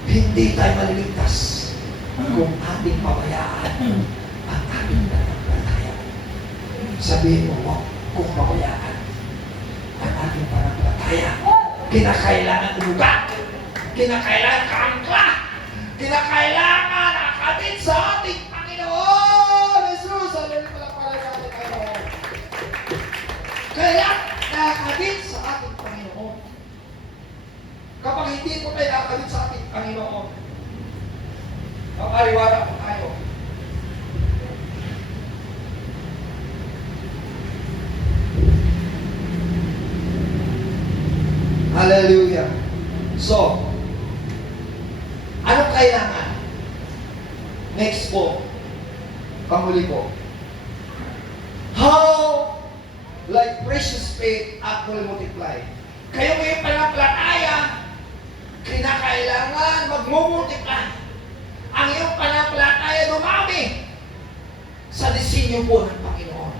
Hindi tayo maliligtas kung ating pabayaan ang ating pananampalataya. Sabihin mo, kung pabayaan ang ating pananampalataya, kinakailangan umugat, kinakailangan kaangkla, kinakailangan nakakabit sa ating Panginoon. Jesus, alin pala natin kayo. Kaya nakakabit sa ating Panginoon. Kapag hindi po tayo nakakabit sa ating Panginoon, mapariwara po tayo. Hallelujah. So, anong kailangan? Next po, panghuli po. How, like precious faith, actually multiply. Kayo ngayong pananampalataya, kinakailangan magmumultiply. Ang iyong pananampalataya dumami sa disenyo po ng Panginoon.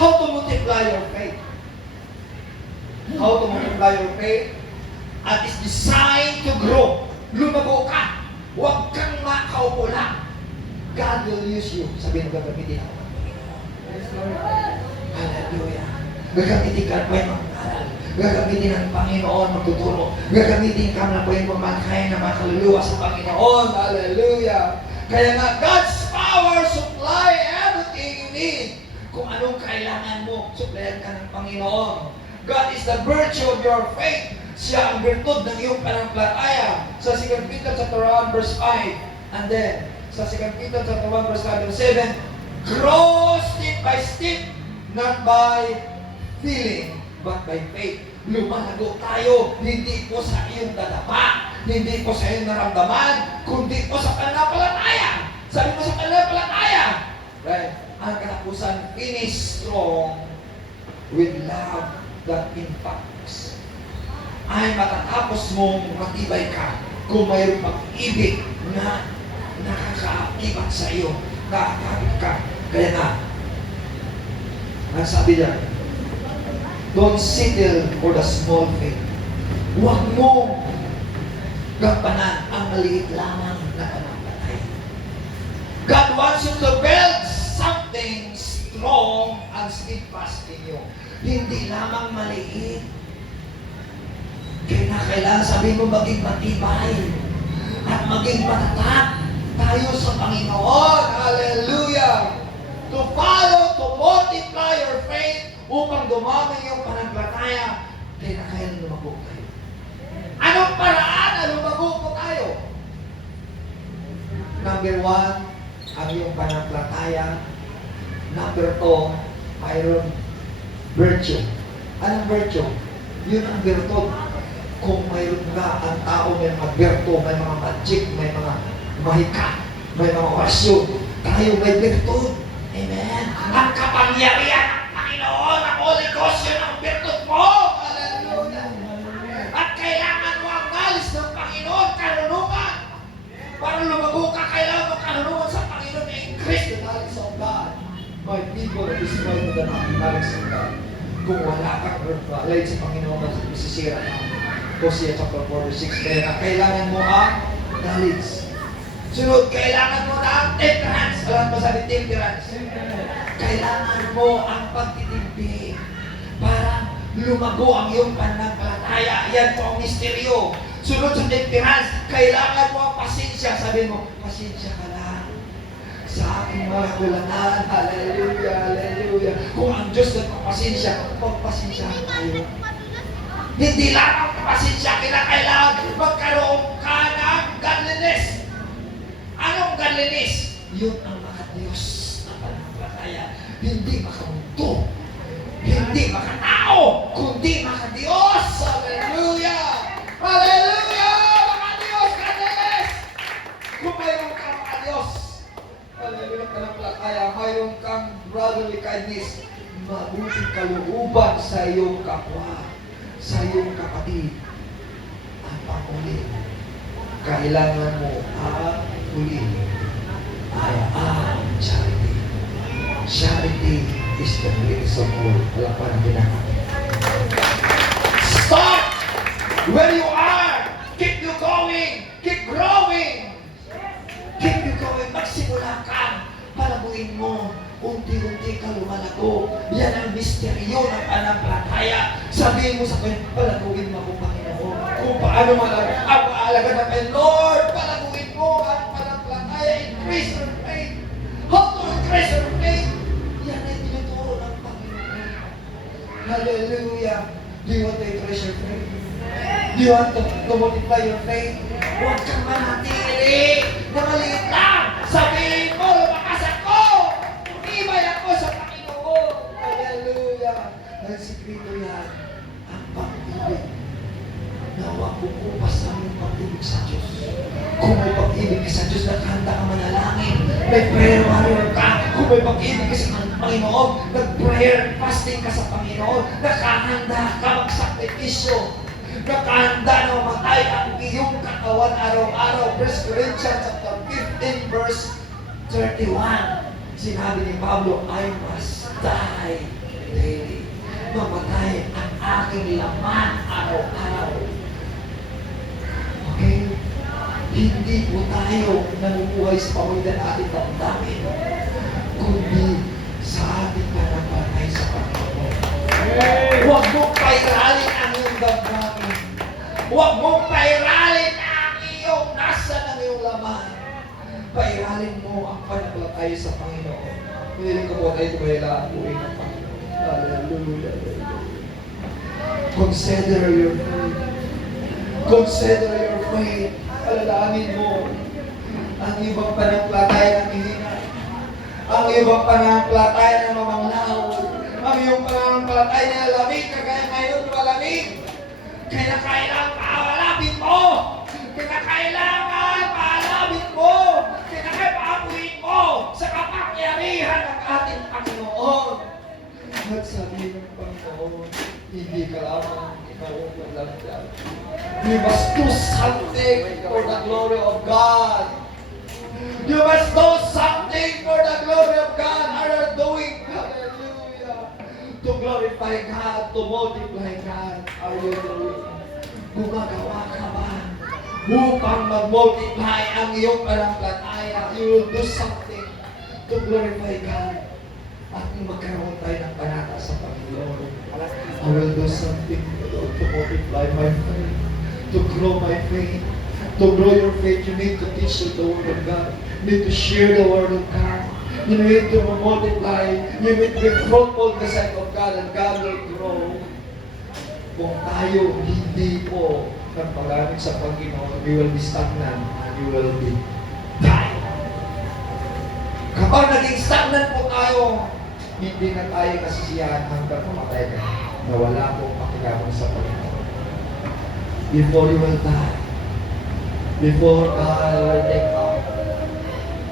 How to multiply your faith? How to multiply your faith? At is designed to grow. Lumago ka. Huwag kang makaupo lang. God will use you. Sabihin mo, gagamitin ako ng Panginoon. Hallelujah. Gagamitin ka pa yung mga aral. Gagamitin ng Panginoon magtuturo. Gagamitin ka na po yung pagmakay na mga kaluluwa sa Panginoon. Hallelujah. Kaya nga, God's power supply everything you need. Kung anong kailangan mo, supplyan ka ng Panginoon. God is the virtue of your faith. Siya ang virtud ng iyong pananampalataya. Sa 2 Peter chapter 1 verse 5. And then, sa 2 Peter chapter 1 verse 5 and 7, grow step by step, not by feeling, but by faith. Lumalago tayo, hindi po sa iyong dadapa, hindi po sa iyong naramdaman, kundi po sa pananampalataya. Sabi mo sa pananampalataya, right? Ang katapusan, finish strong with love that impacts. Ay matatapos mong matibay ka kung mayroong pag-ibig na nakakaakibat sa iyo, nakakabit ka. Kaya nga, ang sabi niya, don't settle for the small thing. Huwag mo gampanan ang maliit lamang na pananampalataya. God wants you to build something strong and steadfast in you. Hindi lamang maliit. Kaya kailangan sabihin mo maging matibay at maging matatag tayo sa Panginoon. Hallelujah! To follow, to multiply your faith upang dumami yung pananampalataya, kaya kailangan lumago tayo. Anong paraan na lumago po tayo? Number 1, ang iyong pananampalataya. Number 2, mayroon virtue. Anong virtue? Yun ang virtud. Kung mayroon ka, ang tao may mga virtu, may mga magic, may mga mahika, may mga orasyon. Tayo may virtud. Amen. Ang kapangyarihan ng Panginoon, ang Holy Ghost, yun ang virtud mo. Hallelujah. At kailangan mo ang knowledge ng Panginoon, karunungan. Para lumago ka, kailangan mo karunungan sa Panginoon na increase the knowledge of God. My people are destroyed with the knowledge of God. Kung wala kang knowledge sa Panginoon, masisira ka. Hosea chapter 4, 6. Kaya na kailangan mo ang knowledge. Sunod, kailangan mo na ang temperance. Alam mo sabi temperance? Kailangan mo ang pagtitimpi para lumago ang iyong pananampalataya. Yan po ang misteryo. Sunod sa temperance, kailangan mo ang pasensya. Sabi mo, pasensya ka lang sa aking mga kulangan. Hallelujah, hallelujah. Kung ang Diyos nagpapasensya, pagpasensya tayo. Hindi lang ang pasensya, kinakailangan magkaroon ka ng godliness. Anong godliness? Yun ang maka-Diyos na pananampalataya. Hindi makamundo, hindi makatao, kundi maka-Diyos. Hallelujah! Hallelujah! Maka-Diyos, godliness! Kung mayroon kang maka-Diyos, hallelujah, pananampalataya, mayroon kang brotherly kindness, mabuting kalooban sa iyong kapwa, sa iyong kapatid. Ang panguli, kailangan mo ang huli ay ang charity. Charity is the greatest of all. Wala pa natin na. Start where you are. Keep you going. Keep growing. Keep you going. Magsimula ka. Palaguin mo. Unti-unti ka lumalago. Yan ang misteryo ng pananampalataya. Sabihin mo sa kanya, palaguin mo ako, Panginoon. Kung paano ang maalaga ng kanya, Lord, palaguin mo ang pananampalataya. Increase your faith. How to increase your faith? Yan ay tinuturo ng Panginoon. Hallelujah. Do you want to increase your faith? Do you want to multiply your faith? Huwag kang manatili na maliit lang. Sabihin mo, lumakas ako. Tumibay ako sa Panginoon. Hallelujah. Ang sikreto yan, ang pag-ibig. Na huwag kukupas ang iyong pag-ibig sa Diyos. Kung may pag-ibig ka sa Diyos, nakahanda ka manalangin. May prayer warrior ka. Kung may pag-ibig ka sa Panginoon, nag-prayer, fasting ka sa Panginoon, nakahanda ka magsakripisyo. Nakahanda na mamatay ang iyong katawan araw-araw. 1 Corinthians chapter 15 verse 31. Sinabi ni Pablo, I must die daily. Mamatay ang aking laman araw-araw. Okay? Hindi po tayo nanubuhay sa pamamagitan ng ating damdamin, kundi sa ating pananampalataya sa Panginoon. Huwag mong pairalin ang iyong damdamin. Huwag mong pairalin ang iyong nasa ng iyong laman. Pairalin mo ang pananampalataya sa Panginoon. Piling ko po tayo tumahilaan po ng Panginoon. Hallelujah. Consider your faith. Consider your faith. Alalahanin mo Ang ibang pananampalataya ng hihina. Ang ibang pananampalataya ng mamanglaw. Ang iyong pananampalataya na lamig, kagaya ngayon malamig. Kailangan paalapin mo. Kailangan paalapin mo. Kailangan paapuin mo sa kapangyarihan ng ating Panginoon. At sabi ng Panginoon, hindi ka lamang ikaw ang maglanggam. You must do something for the glory of God. You must do something for the glory of God. Are you doing? Hallelujah. To glorify God, to multiply God. Are you doing? Gumagawa ka ba? Upang mag-multiply ang iyong pananampalataya. You will do something to glorify God. At magkaroon tayo ng panata sa Panginoon. I will do something to multiply my faith, to grow my faith. To grow your faith, you need to teach the Word of God. You need to share the Word of God. You need to multiply. You need to be fruitful in the sight of God, and God will grow. Kung tayo hindi po nagpagamit sa Panginoon, we will be stagnant and you will be die. Kapag naging stagnant po tayo, hindi na tayo nasisiyahan hanggang mamatay ka na wala pong pakigamit sa Panginoon. Before you will die, before God will take out,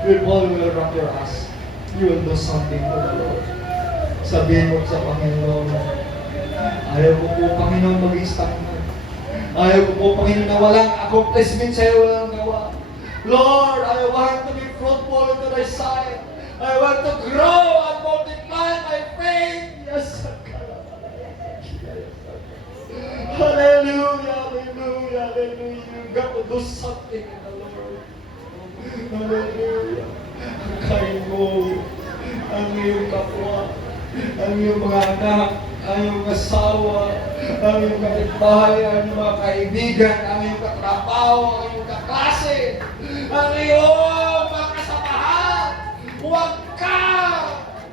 before you will wrap your ass, you will do something for the Lord. Sabihin mo sa Panginoon, ayaw ko po, Panginoon, maging stagnant. Ayaw ko po, Panginoon, na walang accomplishment sa'yo, walang gawa. Lord, I want to be fruitful into thy sight. I want to grow and multiply my faith. Yes, hallelujah, hallelujah, hallelujah. You've got to do something in the Lord. Hallelujah. Kain mo ang iyong kapwa, ang iyong mga anak, ang iyong asawa, ang iyong kapitbahay, ang iyong mga kaibigan, ang iyong katrabaho, ang iyong kaklase, ang iyong mga kasamahan. Huwag ka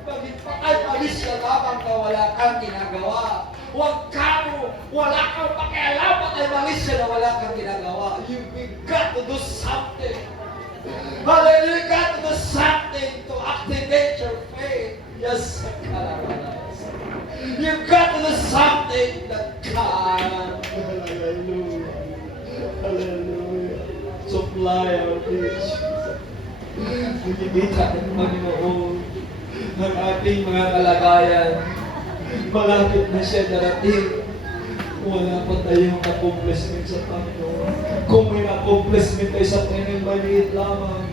maging patay-alis na lamang na wala kang ginagawa. Huwag ka wala kang pakialam patay-alis na wala kang ginagawa. You've got to do something. Hallelujah, you got to do something to activate your faith. Yes, you've got to do something that God, hallelujah, hallelujah, supply our needs. Nakikita ng Panginoon ang ating mga kalagayan. Malapit na siya darating. Wala pa tayong accomplishment sa Panginoon. Kung may accomplishment tayo sa Panginoon, maliit lamang.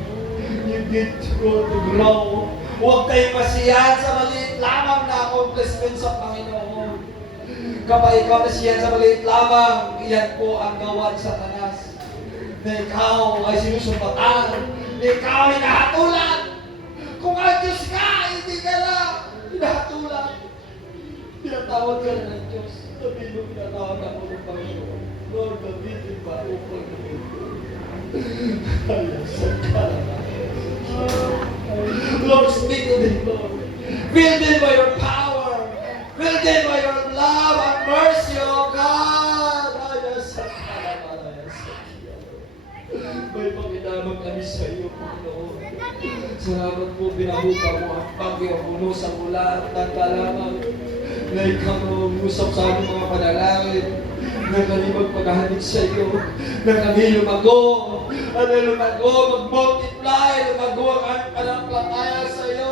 You need to grow. Huwag kayong masiyahan sa maliit lamang na accomplishment sa Panginoon. Kapag ikaw nasiyahan sa maliit lamang, iyan po ang gawa ni Satanas. Na ikaw ay sinusumpatan. Na ikaw ay nahatulan. Kung ang Diyos ka, hindi ka lang hinahatulan. Pinatawad ka na ng Diyos. Sabi mo, pinatawad ako ng Panginoon. Lord, gamitin ba upang gamitin? Ayasan ka lang. Lord, speak to them, Lord. Fill them by your power. Fill them by your love and mercy, O God. Ayasan ka lang. May pakinamang kami sa iyo, Panginoon. Salamat po, binahupa mo ang pag-iwapuno sa mula at nagkalamang na ikaw usap sa aming mga panalangin, na kami magpaghahanap sa iyo, na kami lumago, mag-multiply, lumago ang aming pananampalataya sa iyo.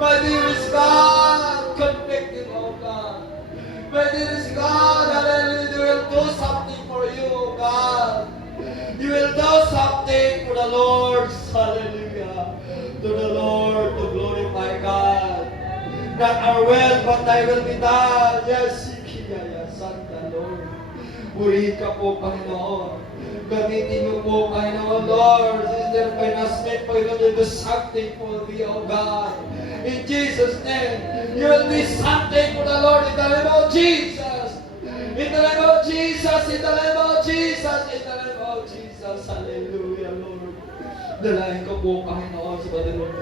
My dearest God, convict him, O God. My dearest God, hallelujah, you will do something for you, O God. You will do something for the Lord, hallelujah. To the Lord, to glorify God. Not our will, but thy will be done. Yes, Sikiyaya, Santa Lord. Purihin ka po, Panginoon. Gamitin mo po, Panginoon, Lord. Sister Pinasmith, Panginoon, you do something for thee, O God. In Jesus' name, you will do something for the Lord in the name of Jesus. In the name of Jesus, in the name of Jesus, in the name of Jesus. Hallelujah, Lord. Dalahin ko po, Panginoon, sa Panginoon.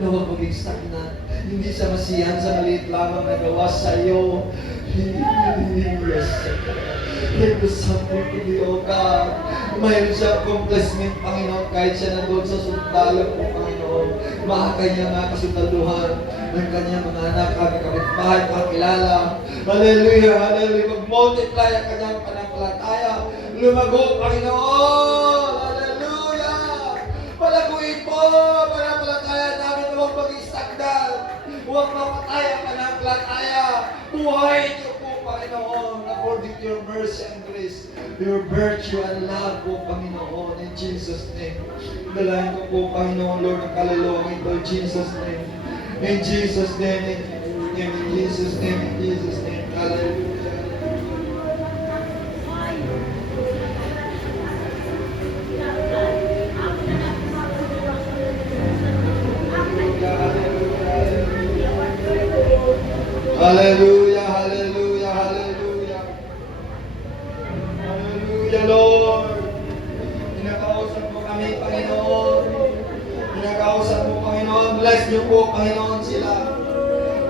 na huwag maging stagnant. Hindi siya masiyahan sa maliit lamang na gawa sa iyo. Yes. Give us something to be, O God. Mayroon siyang accomplishment, Panginoon, kahit siya nandun sa sundalo po, Panginoon. Mga kanyang kasundaluhan ng kanyang mga anak, kami kapitbahay, pakilala. Hallelujah, hallelujah. Mag-multiply ang kanyang pananampalataya. Lumago, Panginoon. Hallelujah. Palaguin po, pananampalataya namin na huwag mag-istagdal. Huwag mapatay ang pananampalataya. Buhay niyo po, Panginoon, according to your mercy and grace, your virtue and love po, Panginoon, in Jesus' name. Dalayan ko po, Panginoon, Lord, ang kaluluwa ito, in Jesus' name. In Jesus' name, in Jesus' name, in Jesus' name, in Jesus' name. Hallelujah. Hallelujah, hallelujah, hallelujah. Hallelujah, Lord. Pinakausap mo kami, Panginoon. Pinakausap mo, Panginoon. Bless niyo po, Panginoon, sila.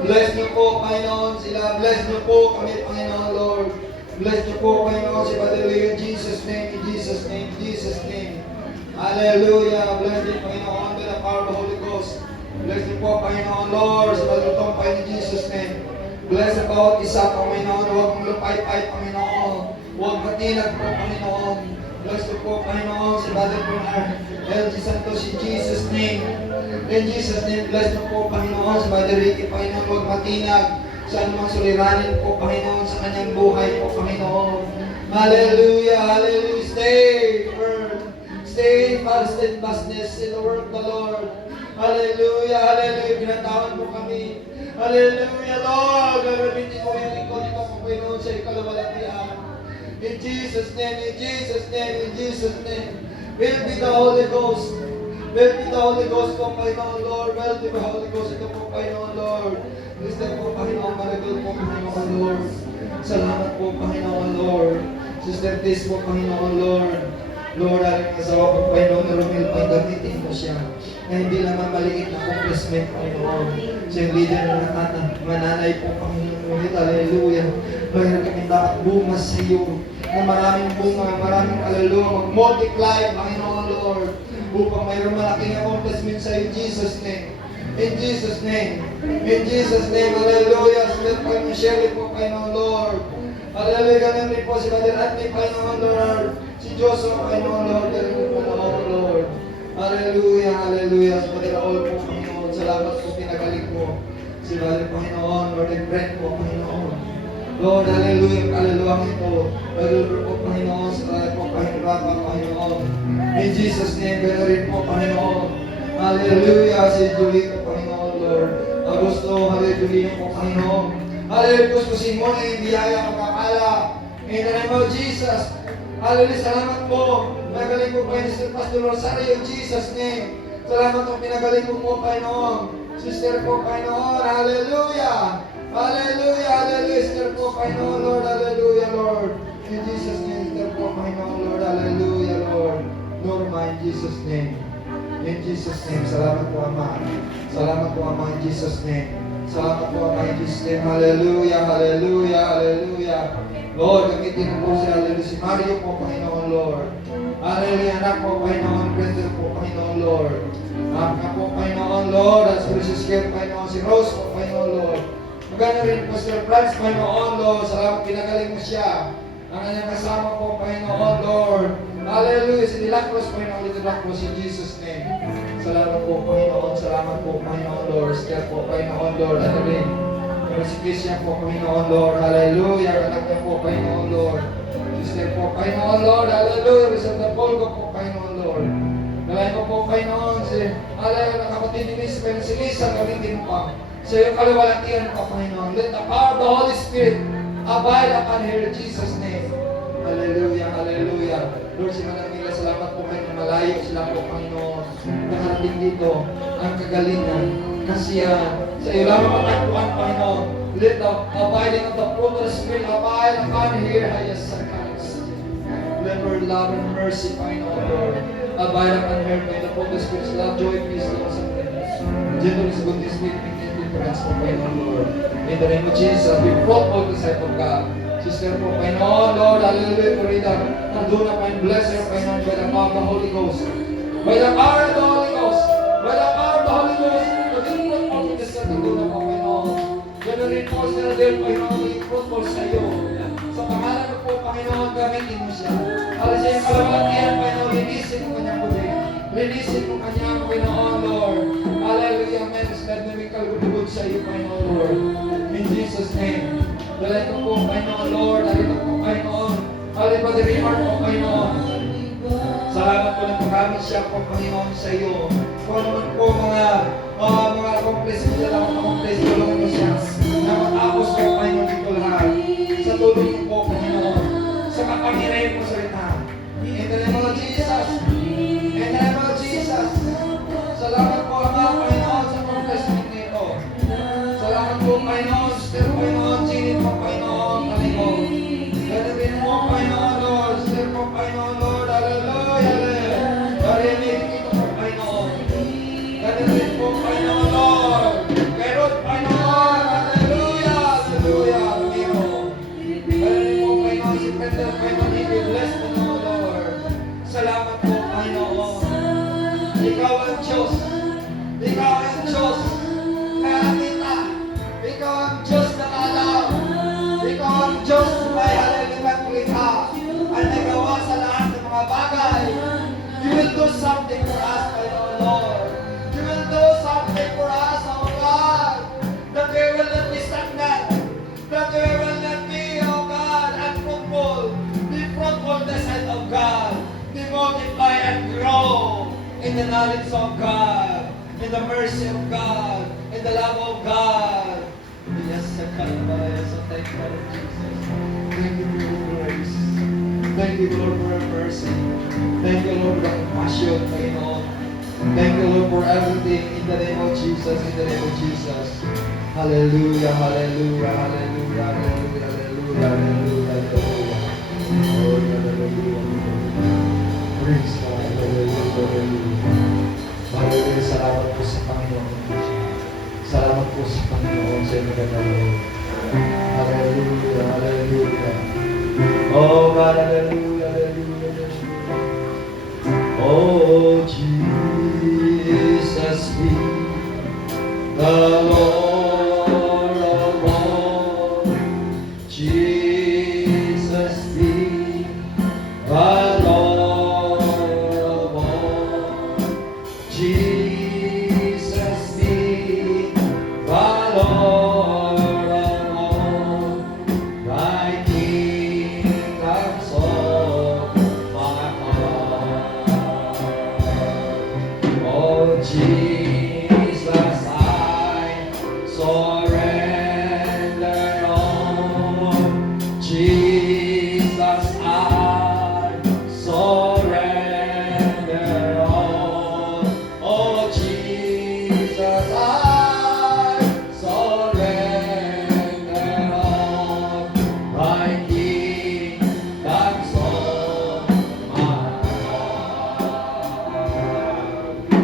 Bless niyo po, Panginoon, sila. Bless niyo po kami, Panginoon, Lord. Bless niyo po, Panginoon, si Padre Leo, in Jesus' name, in Jesus' name, in Jesus' name. Hallelujah. Bless niyo, Panginoon, by the power of the Holy Ghost. Bless niyo po, Panginoon, Lord, sa malutong pa in Jesus' name. Bless ang bawat isa, Panginoon. Huwag mong lupay-pay, Panginoon. Huwag matinag po, Panginoon. Bless niyo po, Panginoon, si Brother Bernard. LG Santos, in Jesus' name. In Jesus' name, bless niyo po, Panginoon, si Brother Ricky, Panginoon. Huwag matinag sa anumang suliranin po, Panginoon, sa kanyang buhay po, Panginoon. Hallelujah, hallelujah. Stay firm. Stay fast and fastness in the word of the Lord. Hallelujah, hallelujah. Pinatawan mo kami. Hallelujah, Lord. Gagamitin mo yung lingkod ito, Panginoon, sa ikaluwalhatian. In Jesus' name, in Jesus' name, in Jesus' name. Will be the Holy Ghost. Will be the Holy Ghost po, Panginoon, Lord. Will be the Holy Ghost ito po, Panginoon, Lord. Lister po, Panginoon, maragol po, Panginoon, Lord. Salamat po, Panginoon, Lord. Sister Tis po, Panginoon, Lord. Lord, aling asawa po, Panginoon, na Romel, gamitin mo siya. Na hindi naman maliit na accomplishment, Panginoon. Siya yung leader ng mananay po, Panginoon. Hallelujah. Mayroon kami dapat bunga sa iyo. Na maraming bunga, maraming kaluluwa. Mag-multiply, Panginoon, Lord. Upang mayroon malaking accomplishment sa iyo, Jesus' name. In Jesus' name. In Jesus' name. Hallelujah. Salit po yung Sherry po, Panginoon, Lord. Hallelujah. Ganun rin po si Brother Anthony, Panginoon, Lord. Si Joshua, Panginoon, Lord. Ganun po, Panginoon, Lord. Hallelujah, hallelujah. Sa Brother Raul po, Panginoon. Salamat po, pinagaling mo. Si Brother, Panginoon, Lord and friend po, Panginoon. Lord, hallelujah, kaluluwang ito. Hallelujah po, Panginoon, sa Brother po, Panginoon. In Jesus' name, gano'n rin po, Panginoon. Hallelujah, si Julie po, Panginoon, Lord. Augusto, hallelujah po, Panginoon. Hallelujah, gusto si Mona, yung biyaya magkakala. In the name of Jesus. Hallelujah, salamat po. Pinagaling po, Panginoon, Pastor Rosario, in Jesus' name. Salamat po, pinagaling po po, Panginoon. Sister po, Panginoon, hallelujah. Hallelujah, hallelujah, sister po, Panginoon, Lord, hallelujah, Lord. In Jesus' name, sister po, Panginoon, Lord, hallelujah, Lord. Norma, in Jesus' name. In Jesus' name, salamat po, Ama. Salamat po, Ama, in Jesus' name. Salamat po, Ama, in Jesus' name. Hallelujah, hallelujah, hallelujah. Lord, gamitin mo po si hallelujah. Si Mario po, Panginoon, Lord. Hallelujah, anak po, Panginoon. Brenda po, Panginoon, Lord. Anak po, Panginoon, Lord. At si Precious Care, Panginoon. Si Rose po, Panginoon, Lord. Magana rin po, Sir Franz, Panginoon, Lord. Salamat, pinagaling mo siya. Ang kanyang kasama po, Panginoon, Lord. Hallelujah. Si Dilacros, Panginoon, Little Dilacros, in Jesus' name. Salamat po, Panginoon. Salamat po, Panginoon, Lord. Sister po, Panginoon, Lord. Ano rin? Pero si Christian po, Panginoon, Lord. Hallelujah. Anak niya po, Panginoon, Lord. Sister po, Panginoon, Lord. Hallelujah. Santa Polgo po, Panginoon, Lord. Nalayan ko po, Panginoon. Hallelujah. Nakapatid ni Miss Pena, si Lisa, gamitin mo pa. Sa iyong kaluwalhatian po, Panginoon. Let the power of the Holy Spirit abide upon her in Jesus' name. Hallelujah, hallelujah. Lord, si Manamila, salamat po kayo na malayo sila po, Panginoon. Nakarating dito ang kagalingan, kasiyahan. Sa iyo lamang matagpuan, Panginoon. Let the abiding of the fruit of the Spirit abide upon her. Hayas sa kalas. Let her love and mercy, Panginoon, Lord. abide upon her by the Holy Spirit's love, joy, peace, long suffering, gentleness, goodness, faith, friends po, Panginoon, Lord. In the name of Jesus, be fruitful disciple of God. Sister po, Panginoon, Lord, hallelujah, Purida. Nandun na, Panginoon, bless her, Panginoon, by the power of the Holy Ghost. By the power of the Holy Ghost. By the power of the Holy Ghost. Maging fruitful in the sa nandun na po, Panginoon. Ganun rin po sila din, Panginoon, maging fruitful sa iyo. Sa pangalan mo po, Panginoon, gamitin mo siya. Para siya yung kalawatian, Panginoon, linisin mo kanyang muli. Linisin mo kanyang, Panginoon, Lord. Hallelujah, amen. Let me make a good sa iyo, Panginoon, Lord. In Jesus' name. Dalay ko po, Panginoon, Lord. Dalito po, Panginoon. Hallelujah, Brother Rimar po, Panginoon. Salamat po na pagkamit siya po, Panginoon, sa iyo. Kung ano man po mga accomplice mo lang, accomplice, tulungan mo siya na matapos kayo, Panginoon, dito lahat. Sa tulong mo po, Panginoon. Sa kapangyarihan mo sa rita. In the name of Jesus. In the name of Jesus. Salamat po, Ama, Panginoon, sa pag-blessing nito. Salamat po, Panginoon. Sister, Panginoon, sinit mo, Panginoon, Panginoon. Ganapin mo, Panginoon, Lord. Sister po, Panginoon, Lord. Hallelujah, hallelujah. Narinig ito po, Panginoon. Ganapin po, Panginoon, Lord. Pero, Panginoon, hallelujah, hallelujah, Panginoon. Ganapin po, Panginoon, si Peter, Panginoon, he be blessed, Panginoon, Lord. Salamat po, Panginoon. Ikaw ang Diyos. Ikaw ang Diyos na nakita. Ikaw ang Diyos na alam. Ikaw ang Diyos na may halilimang kulikha. Ang nagawa sa lahat ng mga bagay. You will do something for us, Panginoon Lord. You will do something for us, oh God. That we will not be stagnant. That we will not be, oh God, unfruitful. Be fruitful in the sight of God. Be multiply and grow. In the knowledge of God, in the mercy of God, in the love of God. Yes, so thank you, Lord Jesus. Thank you for your grace. Thank you, Lord, for your mercy. Thank you, Lord, for the compassion, Panginoon. Thank you, Lord, for everything in the name of Jesus, in the name of Jesus. Hallelujah, hallelujah, hallelujah, hallelujah, hallelujah, hallelujah, hallelujah. Lord, hallelujah. Praise God. Hallelujah. Salamat po sa Panginoon. Salamat po sa Panginoon sa inyo gagawin. Hallelujah. Hallelujah. Oh God, hallelujah. Hallelujah. Oh Jesus, be the Lord of all. Jesus, be the Lord of all. Jesus, be the Lord of all. Thy kingdom's of my heart. Oh Jesus, I surrender all. Jesus, I surrender all. Oh Jesus, I surrender all. Thy kingdom's of my heart.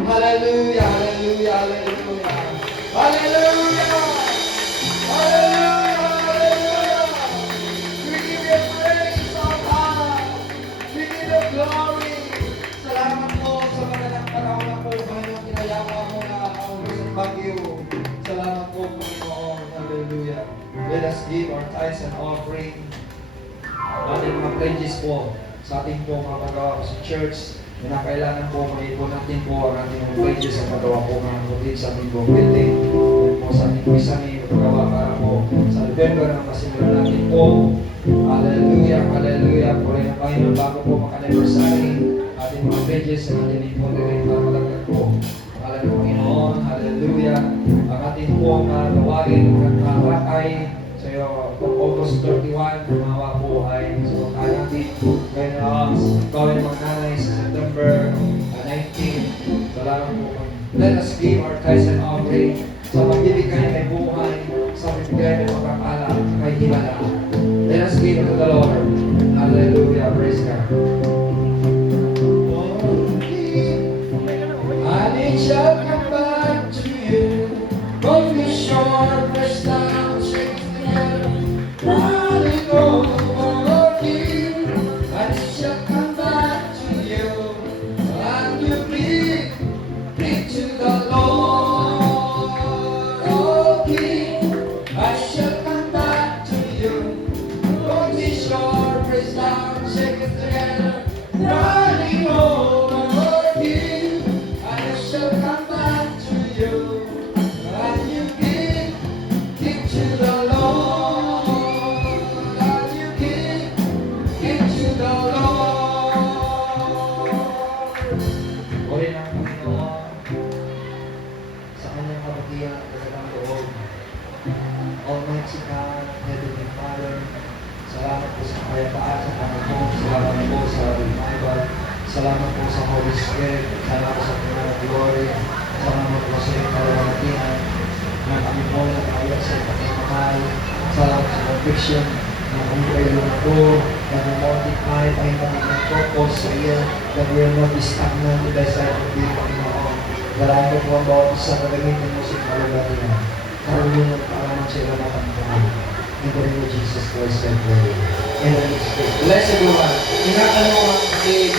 Hallelujah, hallelujah, hallelujah. Hallelujah! Hallelujah! Hallelujah! We give you praise, oh God! We give you glory! Salamat po sa magandang panahon na po, Panginoon, kinayawa mo na ang Luzon Baguio. Salamat po, Panginoon. Hallelujah. Let us give our tithes and offering. Ating mga pledges po sa ating po mga pagawa sa church. Na kailangan po maipon natin po ang ating mga pledges sa pagawa po mga kapatid sa ating buong building. Yan po sa ating pisani pagawa para po sa November na masimulan natin po. Hallelujah, hallelujah. Puri ng Panginoon bago po maka-anniversary. Ating mga pledges sa ating ipon rin para malagyan po. Pangalan ng Panginoon, hallelujah. Ang ating po mga gawain at mga rakay sa August 31, mga po ay sa mga natin. Kaya na gawin mga nanay sa September 19. Salamat po. Let us give our tithes and offering sa pagbibigay may buhay, sa pagbibigay may pagkakala, kay himala. Let us give to the Lord. Hallelujah. Praise God. Oh, Salamat po sa Holy Spirit. Salamat sa Panginoon Glory. Salamat po sa iyong kalawatian na kami po nag-awat sa pagmamahal. Salamat sa conviction na kami kayo lumako, na multiply tayo kami ng focus sa iyo, that we will not be stagnant in thy sight of thee, Panginoon. Dalayan ko po ang bawat isa na gamitin mo sa kalawatian. Karunungan para man sa iyo matangkahan. In the name of Jesus Christ, I pray. Amen. Bless everyone. Ingatan mo ang kapatid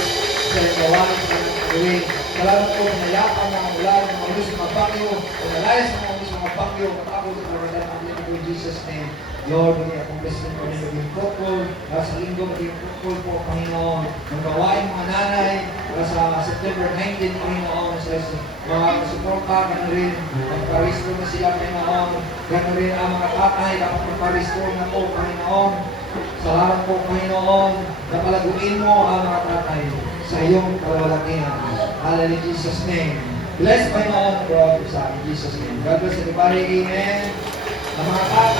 sa gawain sa mga gawin. Salamat po na nayapan na mula ng mga ulis mga bagyo o nalayas ng mga ulis mga bagyo matapos sa pagkakas ng mga in Jesus' name. Lord, may akong blessing po na maging fruitful. Sa linggo maging fruitful po, Panginoon. Ang gawain mga nanay, sa September 19, Panginoon, sa mga suporta, gano'n rin, magpa-restore na sila, Panginoon. Gano'n rin ang mga tatay, dapat magpa-restore na po, Panginoon. Salamat po, Panginoon, na palaguin mo ang mga tatay sa iyong kalawalakihan. Hallelujah, in Jesus' name. Bless, Panginoon, God, sa in Jesus' name. God bless everybody. Amen. Ang mga tatay,